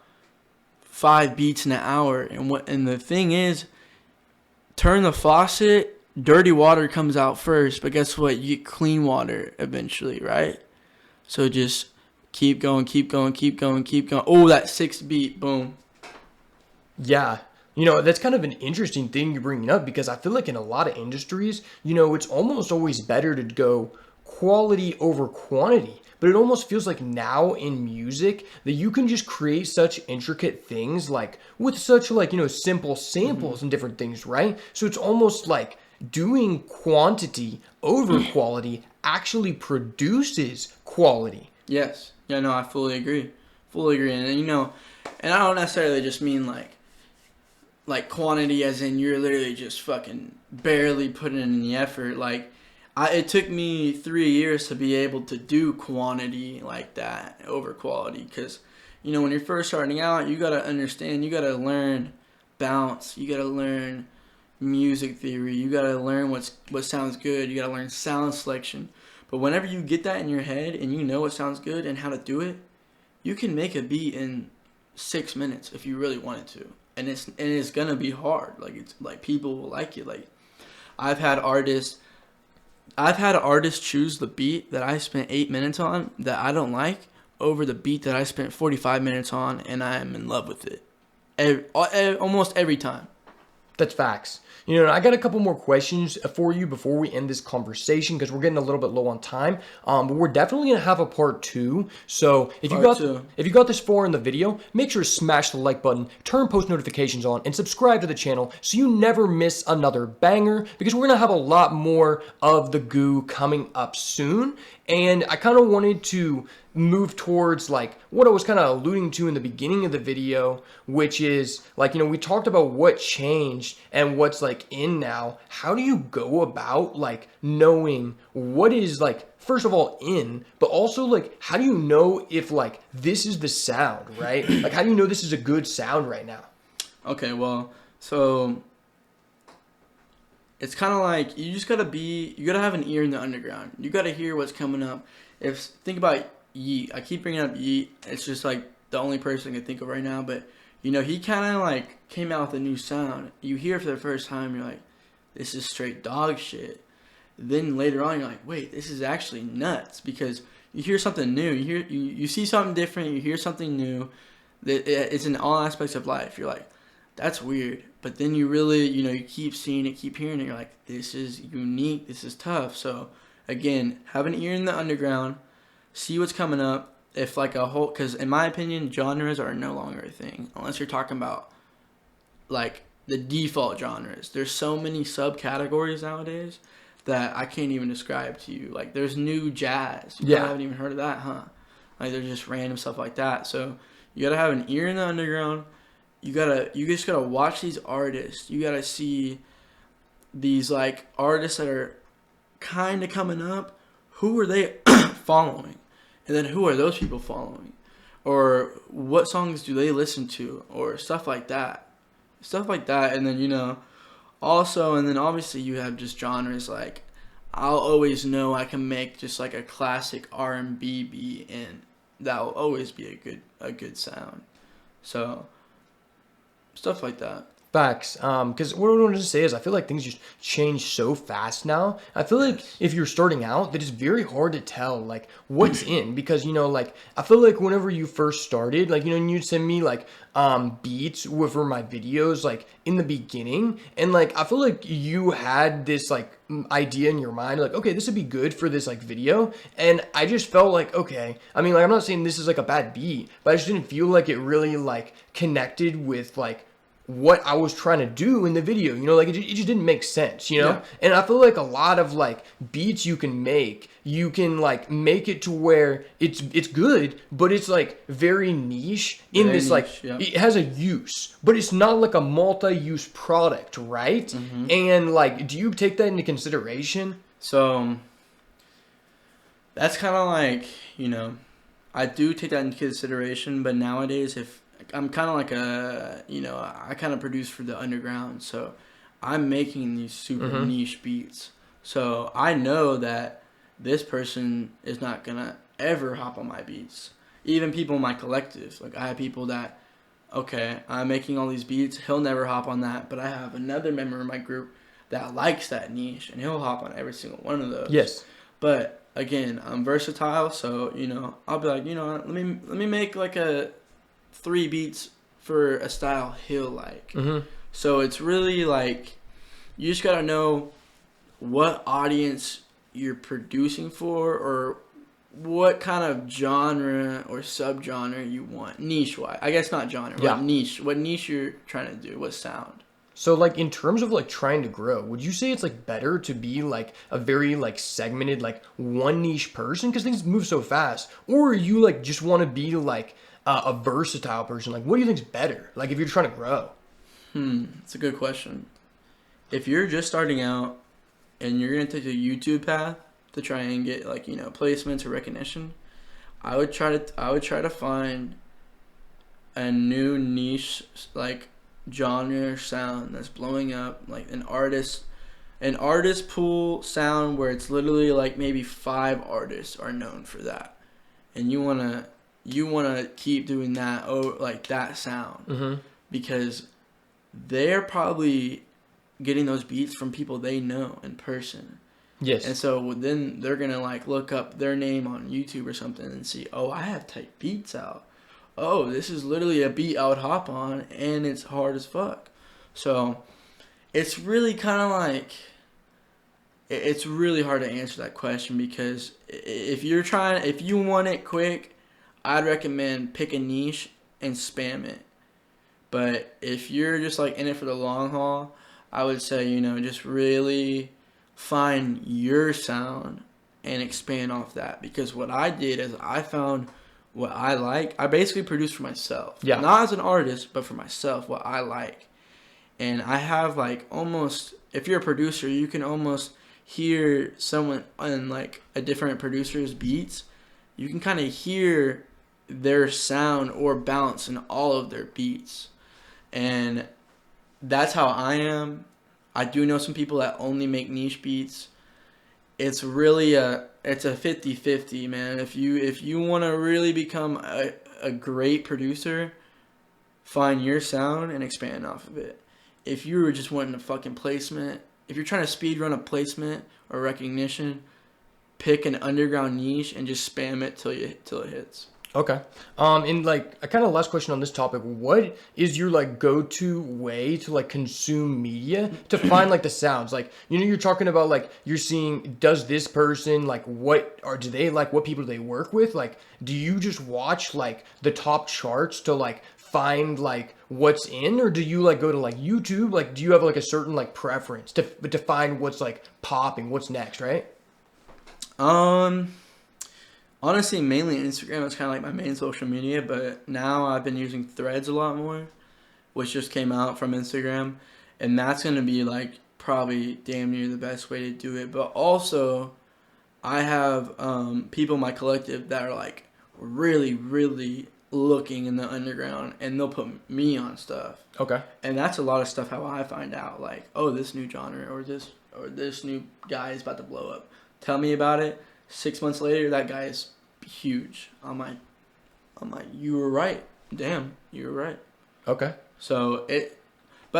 5 beats in an hour. And the thing is, turn the faucet, dirty water comes out first, but guess what? You get clean water eventually, right? So just keep going, keep going, keep going, keep going. Oh, that 6th beat, boom. Yeah. That's kind of an interesting thing you're bringing up, because I feel like in a lot of industries, it's almost always better to go quality over quantity. But it almost feels like now in music that you can just create such intricate things like with such like, simple samples and different things, right? So it's almost like doing quantity over quality actually produces quality. Yes. Yeah, no, I fully agree. Fully agree. And and I don't necessarily just mean like quantity as in you're literally just fucking barely putting in the effort. Like it took me 3 years to be able to do quantity like that over quality, because when you're first starting out, you got to understand, you got to learn bounce, you got to learn music theory, you got to learn what sounds good, you got to learn sound selection. But whenever you get that in your head and you know what sounds good and how to do it, you can make a beat in 6 minutes if you really wanted to. And it's gonna be hard. Like, it's like people will like it. Like, I've had artists choose the beat that I spent 8 minutes on that I don't like over the beat that I spent 45 minutes on, and I am in love with it. Almost every time. That's facts. I got a couple more questions for you before we end this conversation, because we're getting a little bit low on time. But we're definitely gonna have a part 2. So if you got this far in the video, make sure to smash the like button, turn post notifications on, and subscribe to the channel so you never miss another banger, because we're gonna have a lot more of the goo coming up soon. And I kind of wanted to move towards like what I was kind of alluding to in the beginning of the video, which is like, we talked about what changed and what's like in now. How do you go about like knowing what is like, first of all, in, but also like, how do you know if like this is the sound, right? Like, how do you know this is a good sound right now? Okay, well, so it's kind of like you gotta have an ear in the underground. You gotta hear what's coming up. Think about Yeet. I keep bringing up Yeet. It's just like the only person I can think of right now. But he kind of like came out with a new sound. You hear it for the first time, you're like, this is straight dog shit. Then later on, you're like, wait, this is actually nuts, because you hear something new. You see something different. You hear something new. It's in all aspects of life. You're like, that's weird. But then you really, you keep seeing it, keep hearing it. You're like, this is unique. This is tough. So again, have an ear in the underground. See what's coming up. If like because in my opinion, genres are no longer a thing unless you're talking about like the default genres. There's so many subcategories nowadays that I can't even describe to you. Like, there's new jazz. You haven't even heard of that, huh? Like, there's just random stuff like that. So you gotta have an ear in the underground. You just gotta watch these artists. You gotta see these like artists that are kind of coming up. Who are they following? And then who are those people following? Or what songs do they listen to? Or stuff like that. And then, also, and then obviously you have just genres like, I'll always know I can make just like a classic R&B beat, and that will always be a good sound. So, stuff like that. Facts. Because what I wanted to say is I feel like things just change so fast now. I feel like Yes. if you're starting out, that it's very hard to tell like what's in because like I feel like whenever you first started, like and you'd send me like beats for my videos like in the beginning, and like I feel like you had this like idea in your mind like okay, this would be good for this like video, and I just felt like okay, I mean like I'm not saying this is like a bad beat, but I just didn't feel like it really like connected with like what I was trying to do in the video, like it just didn't make sense. Yeah. And I feel like a lot of like beats you can like make it to where it's good, but it's like very niche in Very this like niche. Yeah. it has a use, but it's not like a multi-use product, right? Mm-hmm. And like, do you take that into consideration? So that's kind of like, I do take that into consideration, but nowadays, if I'm kind of like I kind of produce for the underground, so I'm making these super Mm-hmm. niche beats. So I know that this person is not gonna ever hop on my beats. Even people in my collective, like I have people that, okay, I'm making all these beats, he'll never hop on that, but I have another member in my group that likes that niche, and he'll hop on every single one of those. Yes. But again, I'm versatile, so I'll be like, let me make like a 3 beats for a style he'll like. Mm-hmm. So it's really like you just gotta know what audience you're producing for, or what kind of genre or subgenre you want, niche wise. I guess not genre, Yeah. but niche. What niche you're trying to do? What sound? So like in terms of like trying to grow, would you say it's like better to be like a very like segmented like one niche person because things move so fast, or you like just want to be like a versatile person? Like what do you think's better? Like if you're trying to grow. It's a good question. If you're just starting out and you're gonna take the YouTube path to try and get like placements or recognition, I would try to find a new niche like genre or sound that's blowing up, like an artist pool sound where it's literally like maybe 5 artists are known for that, and you wanna keep doing that, like that sound, Mm-hmm. because they're probably getting those beats from people they know in person. Yes. And so then they're gonna like look up their name on YouTube or something and see, oh, I have type beats out. Oh, this is literally a beat I would hop on, and it's hard as fuck. So it's really kind of like it's really hard to answer that question, because if you want it quick, I'd recommend pick a niche and spam it. But if you're just like in it for the long haul, I would say, just really find your sound and expand off that. Because what I did is I found what I like. I basically produce for myself. Yeah. Not as an artist, but for myself, what I like. And I have like almost, if you're a producer, you can almost hear someone on like a different producer's beats. You can kind of hear their sound or bounce in all of their beats. And that's how I am. I do know some people that only make niche beats. It's really it's a 50-50, man. If you want to really become a great producer, find your sound and expand off of it. If you were just wanting a fucking placement, if you're trying to speed run a placement or recognition, pick an underground niche and just spam it till it hits. Okay. And like a kind of last question on this topic, what is your like go-to way to like consume media to find like the sounds? Like, you're talking about like you're seeing, does this person like do they like, what people do they work with? Like, do you just watch like the top charts to like find like what's in, or do you like go to like YouTube? Like, do you have like a certain like preference to find what's like popping, what's next, right? Honestly, mainly Instagram is kind of like my main social media, but now I've been using Threads a lot more, which just came out from Instagram, and that's going to be like probably damn near the best way to do it. But also, I have people in my collective that are like really, really looking in the underground, and they'll put me on stuff. Okay. And that's a lot of stuff how I find out, like, oh, this new genre or this new guy is about to blow up. Tell me about it. 6 months later, that guy is huge. I'm like, you were right. Damn, you were right. Okay. So but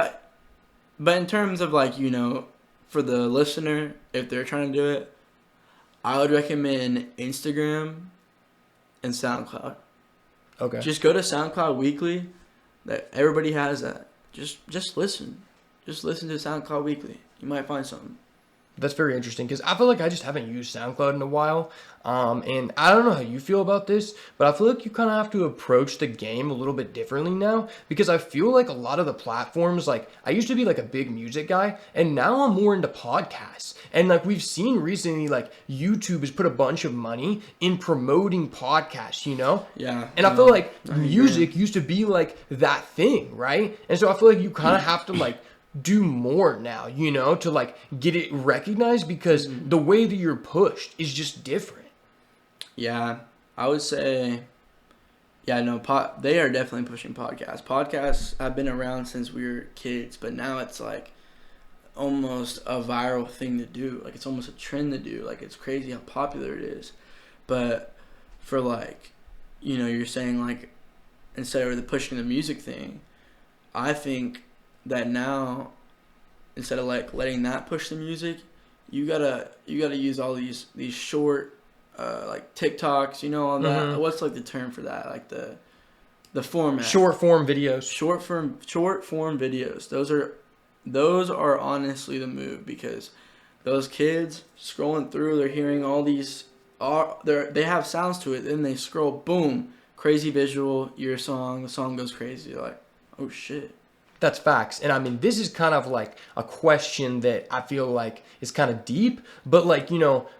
But in terms of like, for the listener, if they're trying to do it, I would recommend Instagram and SoundCloud. Okay. Just go to SoundCloud Weekly. That everybody has that. Just listen. Just listen to SoundCloud Weekly. You might find something. That's very interesting because I feel like I just haven't used SoundCloud in a while. And I don't know how you feel about this, but I feel like you kind of have to approach the game a little bit differently now because I feel like a lot of the platforms, like I used to be like a big music guy and now I'm more into podcasts. And like we've seen recently, like YouTube has put a bunch of money in promoting podcasts, Yeah. And I feel like music used to be like that thing, right? And so I feel like you kind of have to like do more now, to like get it recognized because the way that you're pushed is just different. Yeah, I would say, they are definitely pushing podcasts. Podcasts have been around since we were kids, but now it's like almost a viral thing to do. Like it's almost a trend to do. Like it's crazy how popular it is. But for like, you're saying like instead of the pushing the music thing, I think that now instead of like letting that push the music, you gotta use all these short like TikToks, all that. Mm-hmm. What's like the term for that? Like the format. Short form videos. Short form videos. Those are honestly the move because those kids scrolling through, they're hearing all these they have sounds to it, then they scroll, boom, crazy visual, your song, the song goes crazy. You're like, oh shit. That's facts. And I mean, this is kind of like a question that I feel like is kind of deep, but like,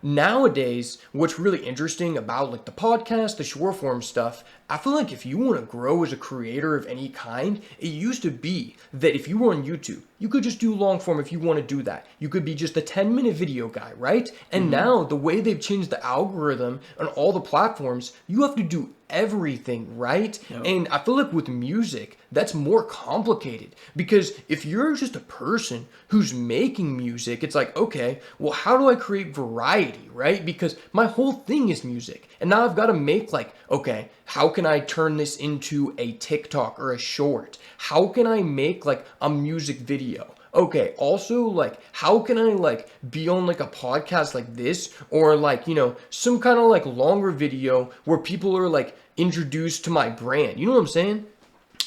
nowadays, what's really interesting about like the podcast, the short form stuff, I feel like if you want to grow as a creator of any kind, it used to be that if you were on YouTube, you could just do long form if you want to do that. You could be just a 10-minute video guy, right? And now the way they've changed the algorithm on all the platforms, you have to do everything, right? Yep. And I feel like with music, that's more complicated because if you're just a person who's making music, it's like, okay, well, how do I create variety, right? Because my whole thing is music. And now I've got to make like, okay, how can I turn this into a TikTok or a short? How can I make like a music video? Okay, also like how can I like be on like a podcast like this or like, some kind of like longer video where people are like introduced to my brand. You know what I'm saying?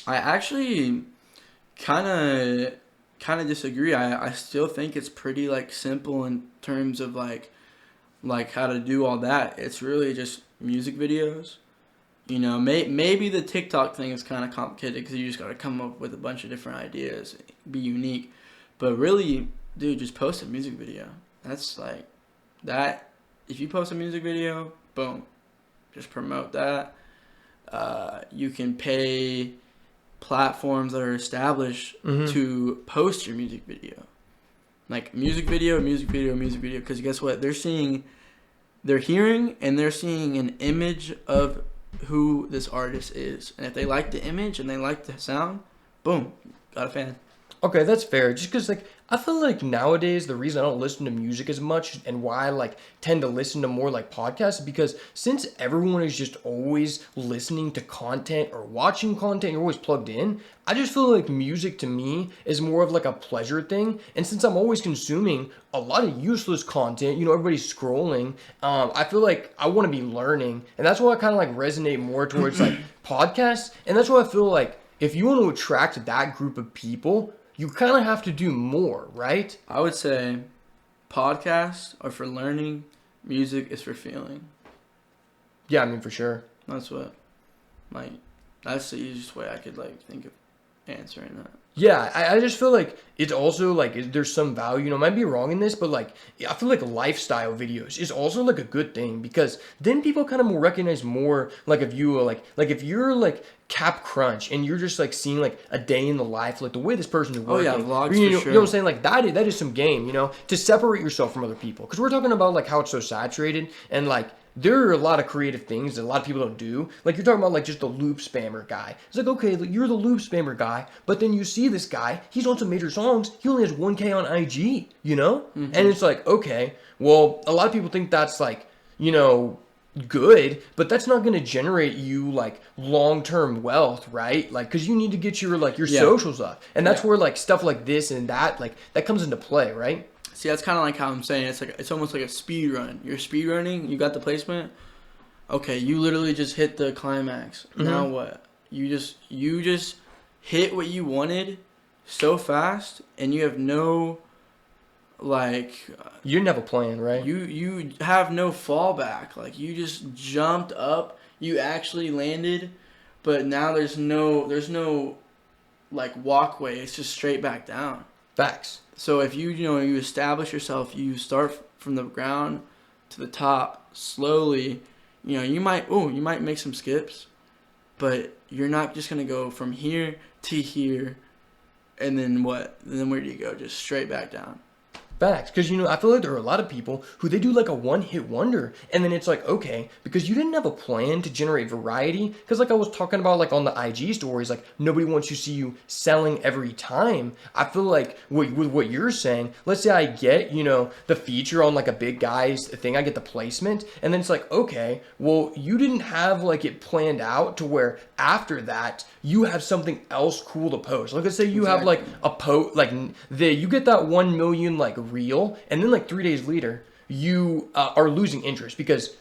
I actually kind of disagree. I still think it's pretty like simple in terms of like how to do all that. It's really just music videos. Maybe the TikTok thing is kind of complicated because you just got to come up with a bunch of different ideas, be unique. But really, dude, just post a music video. That's like that. If you post a music video, boom, just promote that. You can pay platforms that are established to post your music video. Like music video. Because guess what? They're hearing and they're seeing an image of who this artist is. And if they like the image and they like the sound, boom, got a fan. Okay, that's fair. Just because, like, I feel like nowadays the reason I don't listen to music as much and why I, like, tend to listen to more, like, podcasts is because since everyone is just always listening to content or watching content, you're always plugged in, I just feel like music to me is more of, like, a pleasure thing. And since I'm always consuming a lot of useless content, everybody's scrolling, I feel like I want to be learning. And that's why I kind of, like, resonate more towards, like, podcasts. And that's why I feel like if you want to attract that group of people, you kind of have to do more, right? I would say podcasts are for learning, music is for feeling. Yeah, I mean, for sure. That's the easiest way I could, like, think of answering that. Yeah, I just feel like it's also, like, there's some value, I might be wrong in this, but, like, I feel like lifestyle videos is also, like, a good thing because then people kind of more recognize more, like, if you, like if you're, like, Cap Crunch and you're just, like, seeing, like, a day in the life, like, the way this person's working. Oh, yeah, vlogs for sure. You know what I'm saying? Like, that is some game, to separate yourself from other people. Because we're talking about, like, how it's so saturated and, like, there are a lot of creative things that a lot of people don't do. Like, you're talking about, like, just the loop spammer guy. It's like, okay, you're the loop spammer guy, but then you see this guy, he's on some major songs, he only has 1K on IG, And it's like, okay, well, a lot of people think that's, like, good, but that's not going to generate you like long-term wealth, right? Like, because you need to get your like your Yeah. socials up, and that's Yeah. where like stuff like this and that like that comes into play, right? See, that's kind of like how I'm saying it's almost like a speed run. You're speed running. You got the placement. Okay, you literally just hit the climax. Now what? You just hit what you wanted so fast, and you have no like You didn't have a plan, right? you have no fallback. Like you just jumped up. You actually landed, but now there's no like walkway. It's just straight back down. Facts. So if you establish yourself, you start from the ground to the top slowly. You might make some skips, but you're not just gonna go from here to here, and then what? And then where do you go? Just straight back down. Facts, because I feel like there are a lot of people who they do like a one-hit wonder, and then it's like, okay, because you didn't have a plan to generate variety, because like I was talking about like on the IG stories, like nobody wants to see you selling every time. I feel like with what you're saying, let's say I get the feature on like a big guy's thing, I get the placement, and then it's like, okay, well you didn't have like it planned out to where after that you have something else cool to post. Like let's say you have like a post, like you get that 1 million like reel, and then like 3 days later you are losing interest because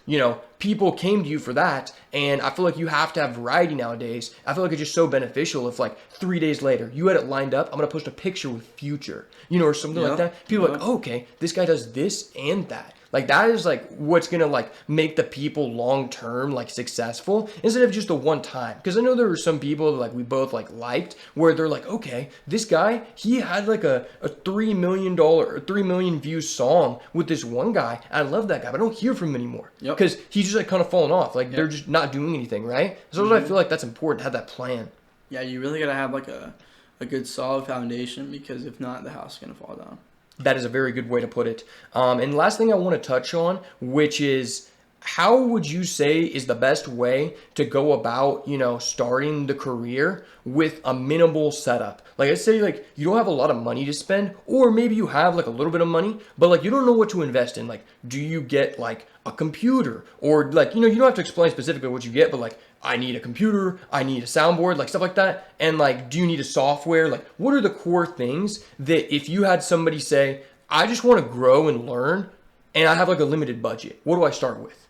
people came to you for that. And I feel like you have to have variety nowadays. I feel like it's just so beneficial if like 3 days later you had it lined up, I'm gonna post a picture with Future, or something like that. People are like, oh, okay, this guy does this and that. Like that is like what's gonna like make the people long term like successful instead of just a one time. Because I know there were some people that like we both like liked where they're like, okay, this guy, he had like a $3 million views song with this one guy. I love that guy, but I don't hear from him anymore because he's just like kind of falling off. Like they're just not doing anything, right? So I feel like that's important to have that plan. Yeah, you really gotta have like a good solid foundation, because if not, the house is gonna fall down. That is a very good way to put it. And last thing I want to touch on, which is how would you say is the best way to go about, starting the career with a minimal setup? Like let's say like you don't have a lot of money to spend, or maybe you have like a little bit of money, but like you don't know what to invest in. Like, do you get like a computer, or like, you don't have to explain specifically what you get, but like, I need a computer, I need a soundboard, like stuff like that. And like, do you need a software? Like, what are the core things that if you had somebody say, I just want to grow and learn and I have like a limited budget, what do I start with?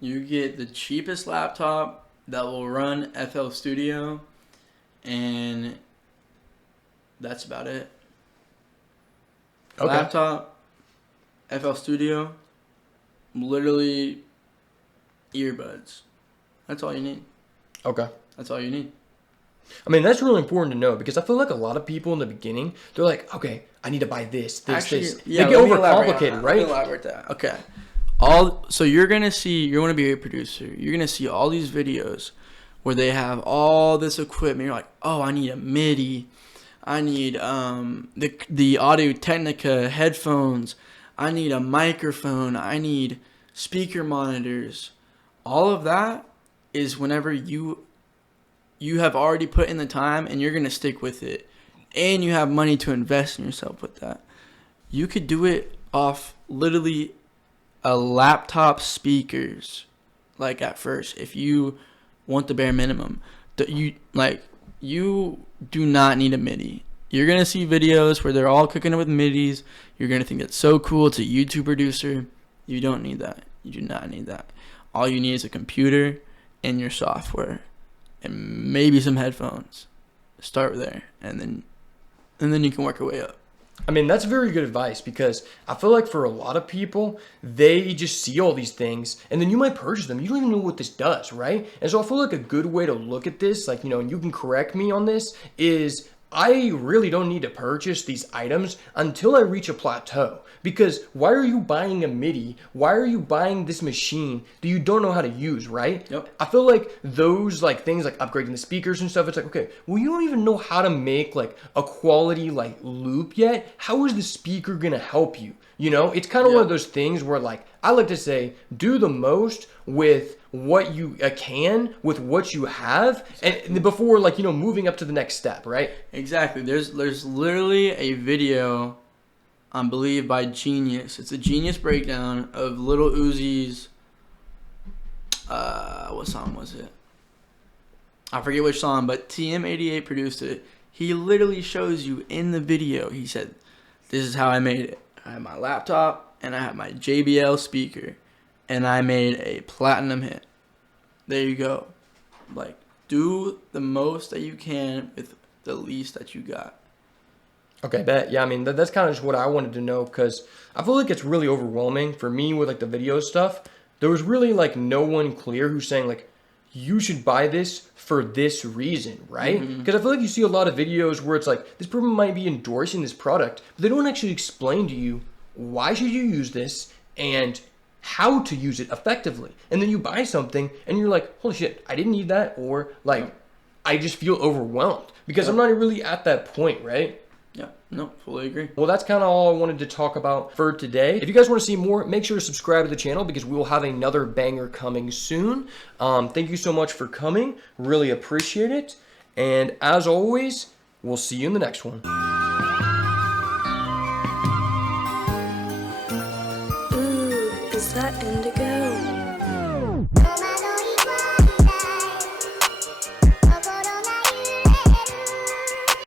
You get the cheapest laptop that will run FL Studio, and that's about it. Okay. Laptop, FL Studio, literally earbuds. That's all you need. Okay. That's all you need. I mean, that's really important to know because I feel like a lot of people in the beginning, they're like, okay, I need to buy this. Actually, this. yeah, they get let me elaborate overcomplicated, on that. right? Let me elaborate that. Okay. So you're want to be a producer. You're gonna see all these videos where they have all this equipment. You're like, oh, I need a MIDI. I need the Audio Technica headphones. I need a microphone. I need speaker monitors. All of that is whenever you have already put in the time and you're gonna stick with it, and you have money to invest in yourself with that. You could do it off literally a laptop speakers, like at first, if you want the bare minimum. You do not need a MIDI. You're gonna see videos where they're all cooking it with MIDIs. You're gonna think it's so cool. It's a YouTube producer. You don't need that. You do not need that. All you need is a computer and your software, and maybe some headphones. Start there, and then you can work your way up. I mean, that's very good advice because I feel like for a lot of people, they just see all these things and then you might purchase them. You don't even know what this does, right? And so I feel like a good way to look at this, like, and you can correct me on this, is I really don't need to purchase these items until I reach a plateau. Because why are you buying a MIDI? Why are you buying this machine that you don't know how to use, right? Yep. I feel like those like things like upgrading the speakers and stuff, it's like, okay, well, you don't even know how to make like a quality like loop yet. How is the speaker gonna help you? It's kind of one of those things where like, I like to say, do the most with what you can with what you have, and before like moving up to the next step, right? Exactly. There's literally a video, I believe by Genius. It's a Genius breakdown of Lil Uzi's what song was it? I forget which song, but TM88 produced it. He literally shows you in the video. He said, "This is how I made it. I had my laptop and I had my JBL speaker, and I made a platinum hit." There you go. Like, do the most that you can with the least that you got. Okay, bet. Yeah, I mean, that's kind of just what I wanted to know, because I feel like it's really overwhelming for me with like the video stuff. There was really like no one clear who's saying like, you should buy this for this reason, right? Because I feel like you see a lot of videos where it's like, this person might be endorsing this product, but they don't actually explain to you why should you use this and how to use it effectively. And then you buy something and you're like, holy shit, I didn't need that, or like, I just feel overwhelmed because I'm not really at that point, right? Yeah, no, fully agree. Well, that's kind of all I wanted to talk about for today. If you guys want to see more, make sure to subscribe to the channel because we will have another banger coming soon. Thank you so much for coming. Really appreciate it. And as always, we'll see you in the next one. Ooh, is that indigo?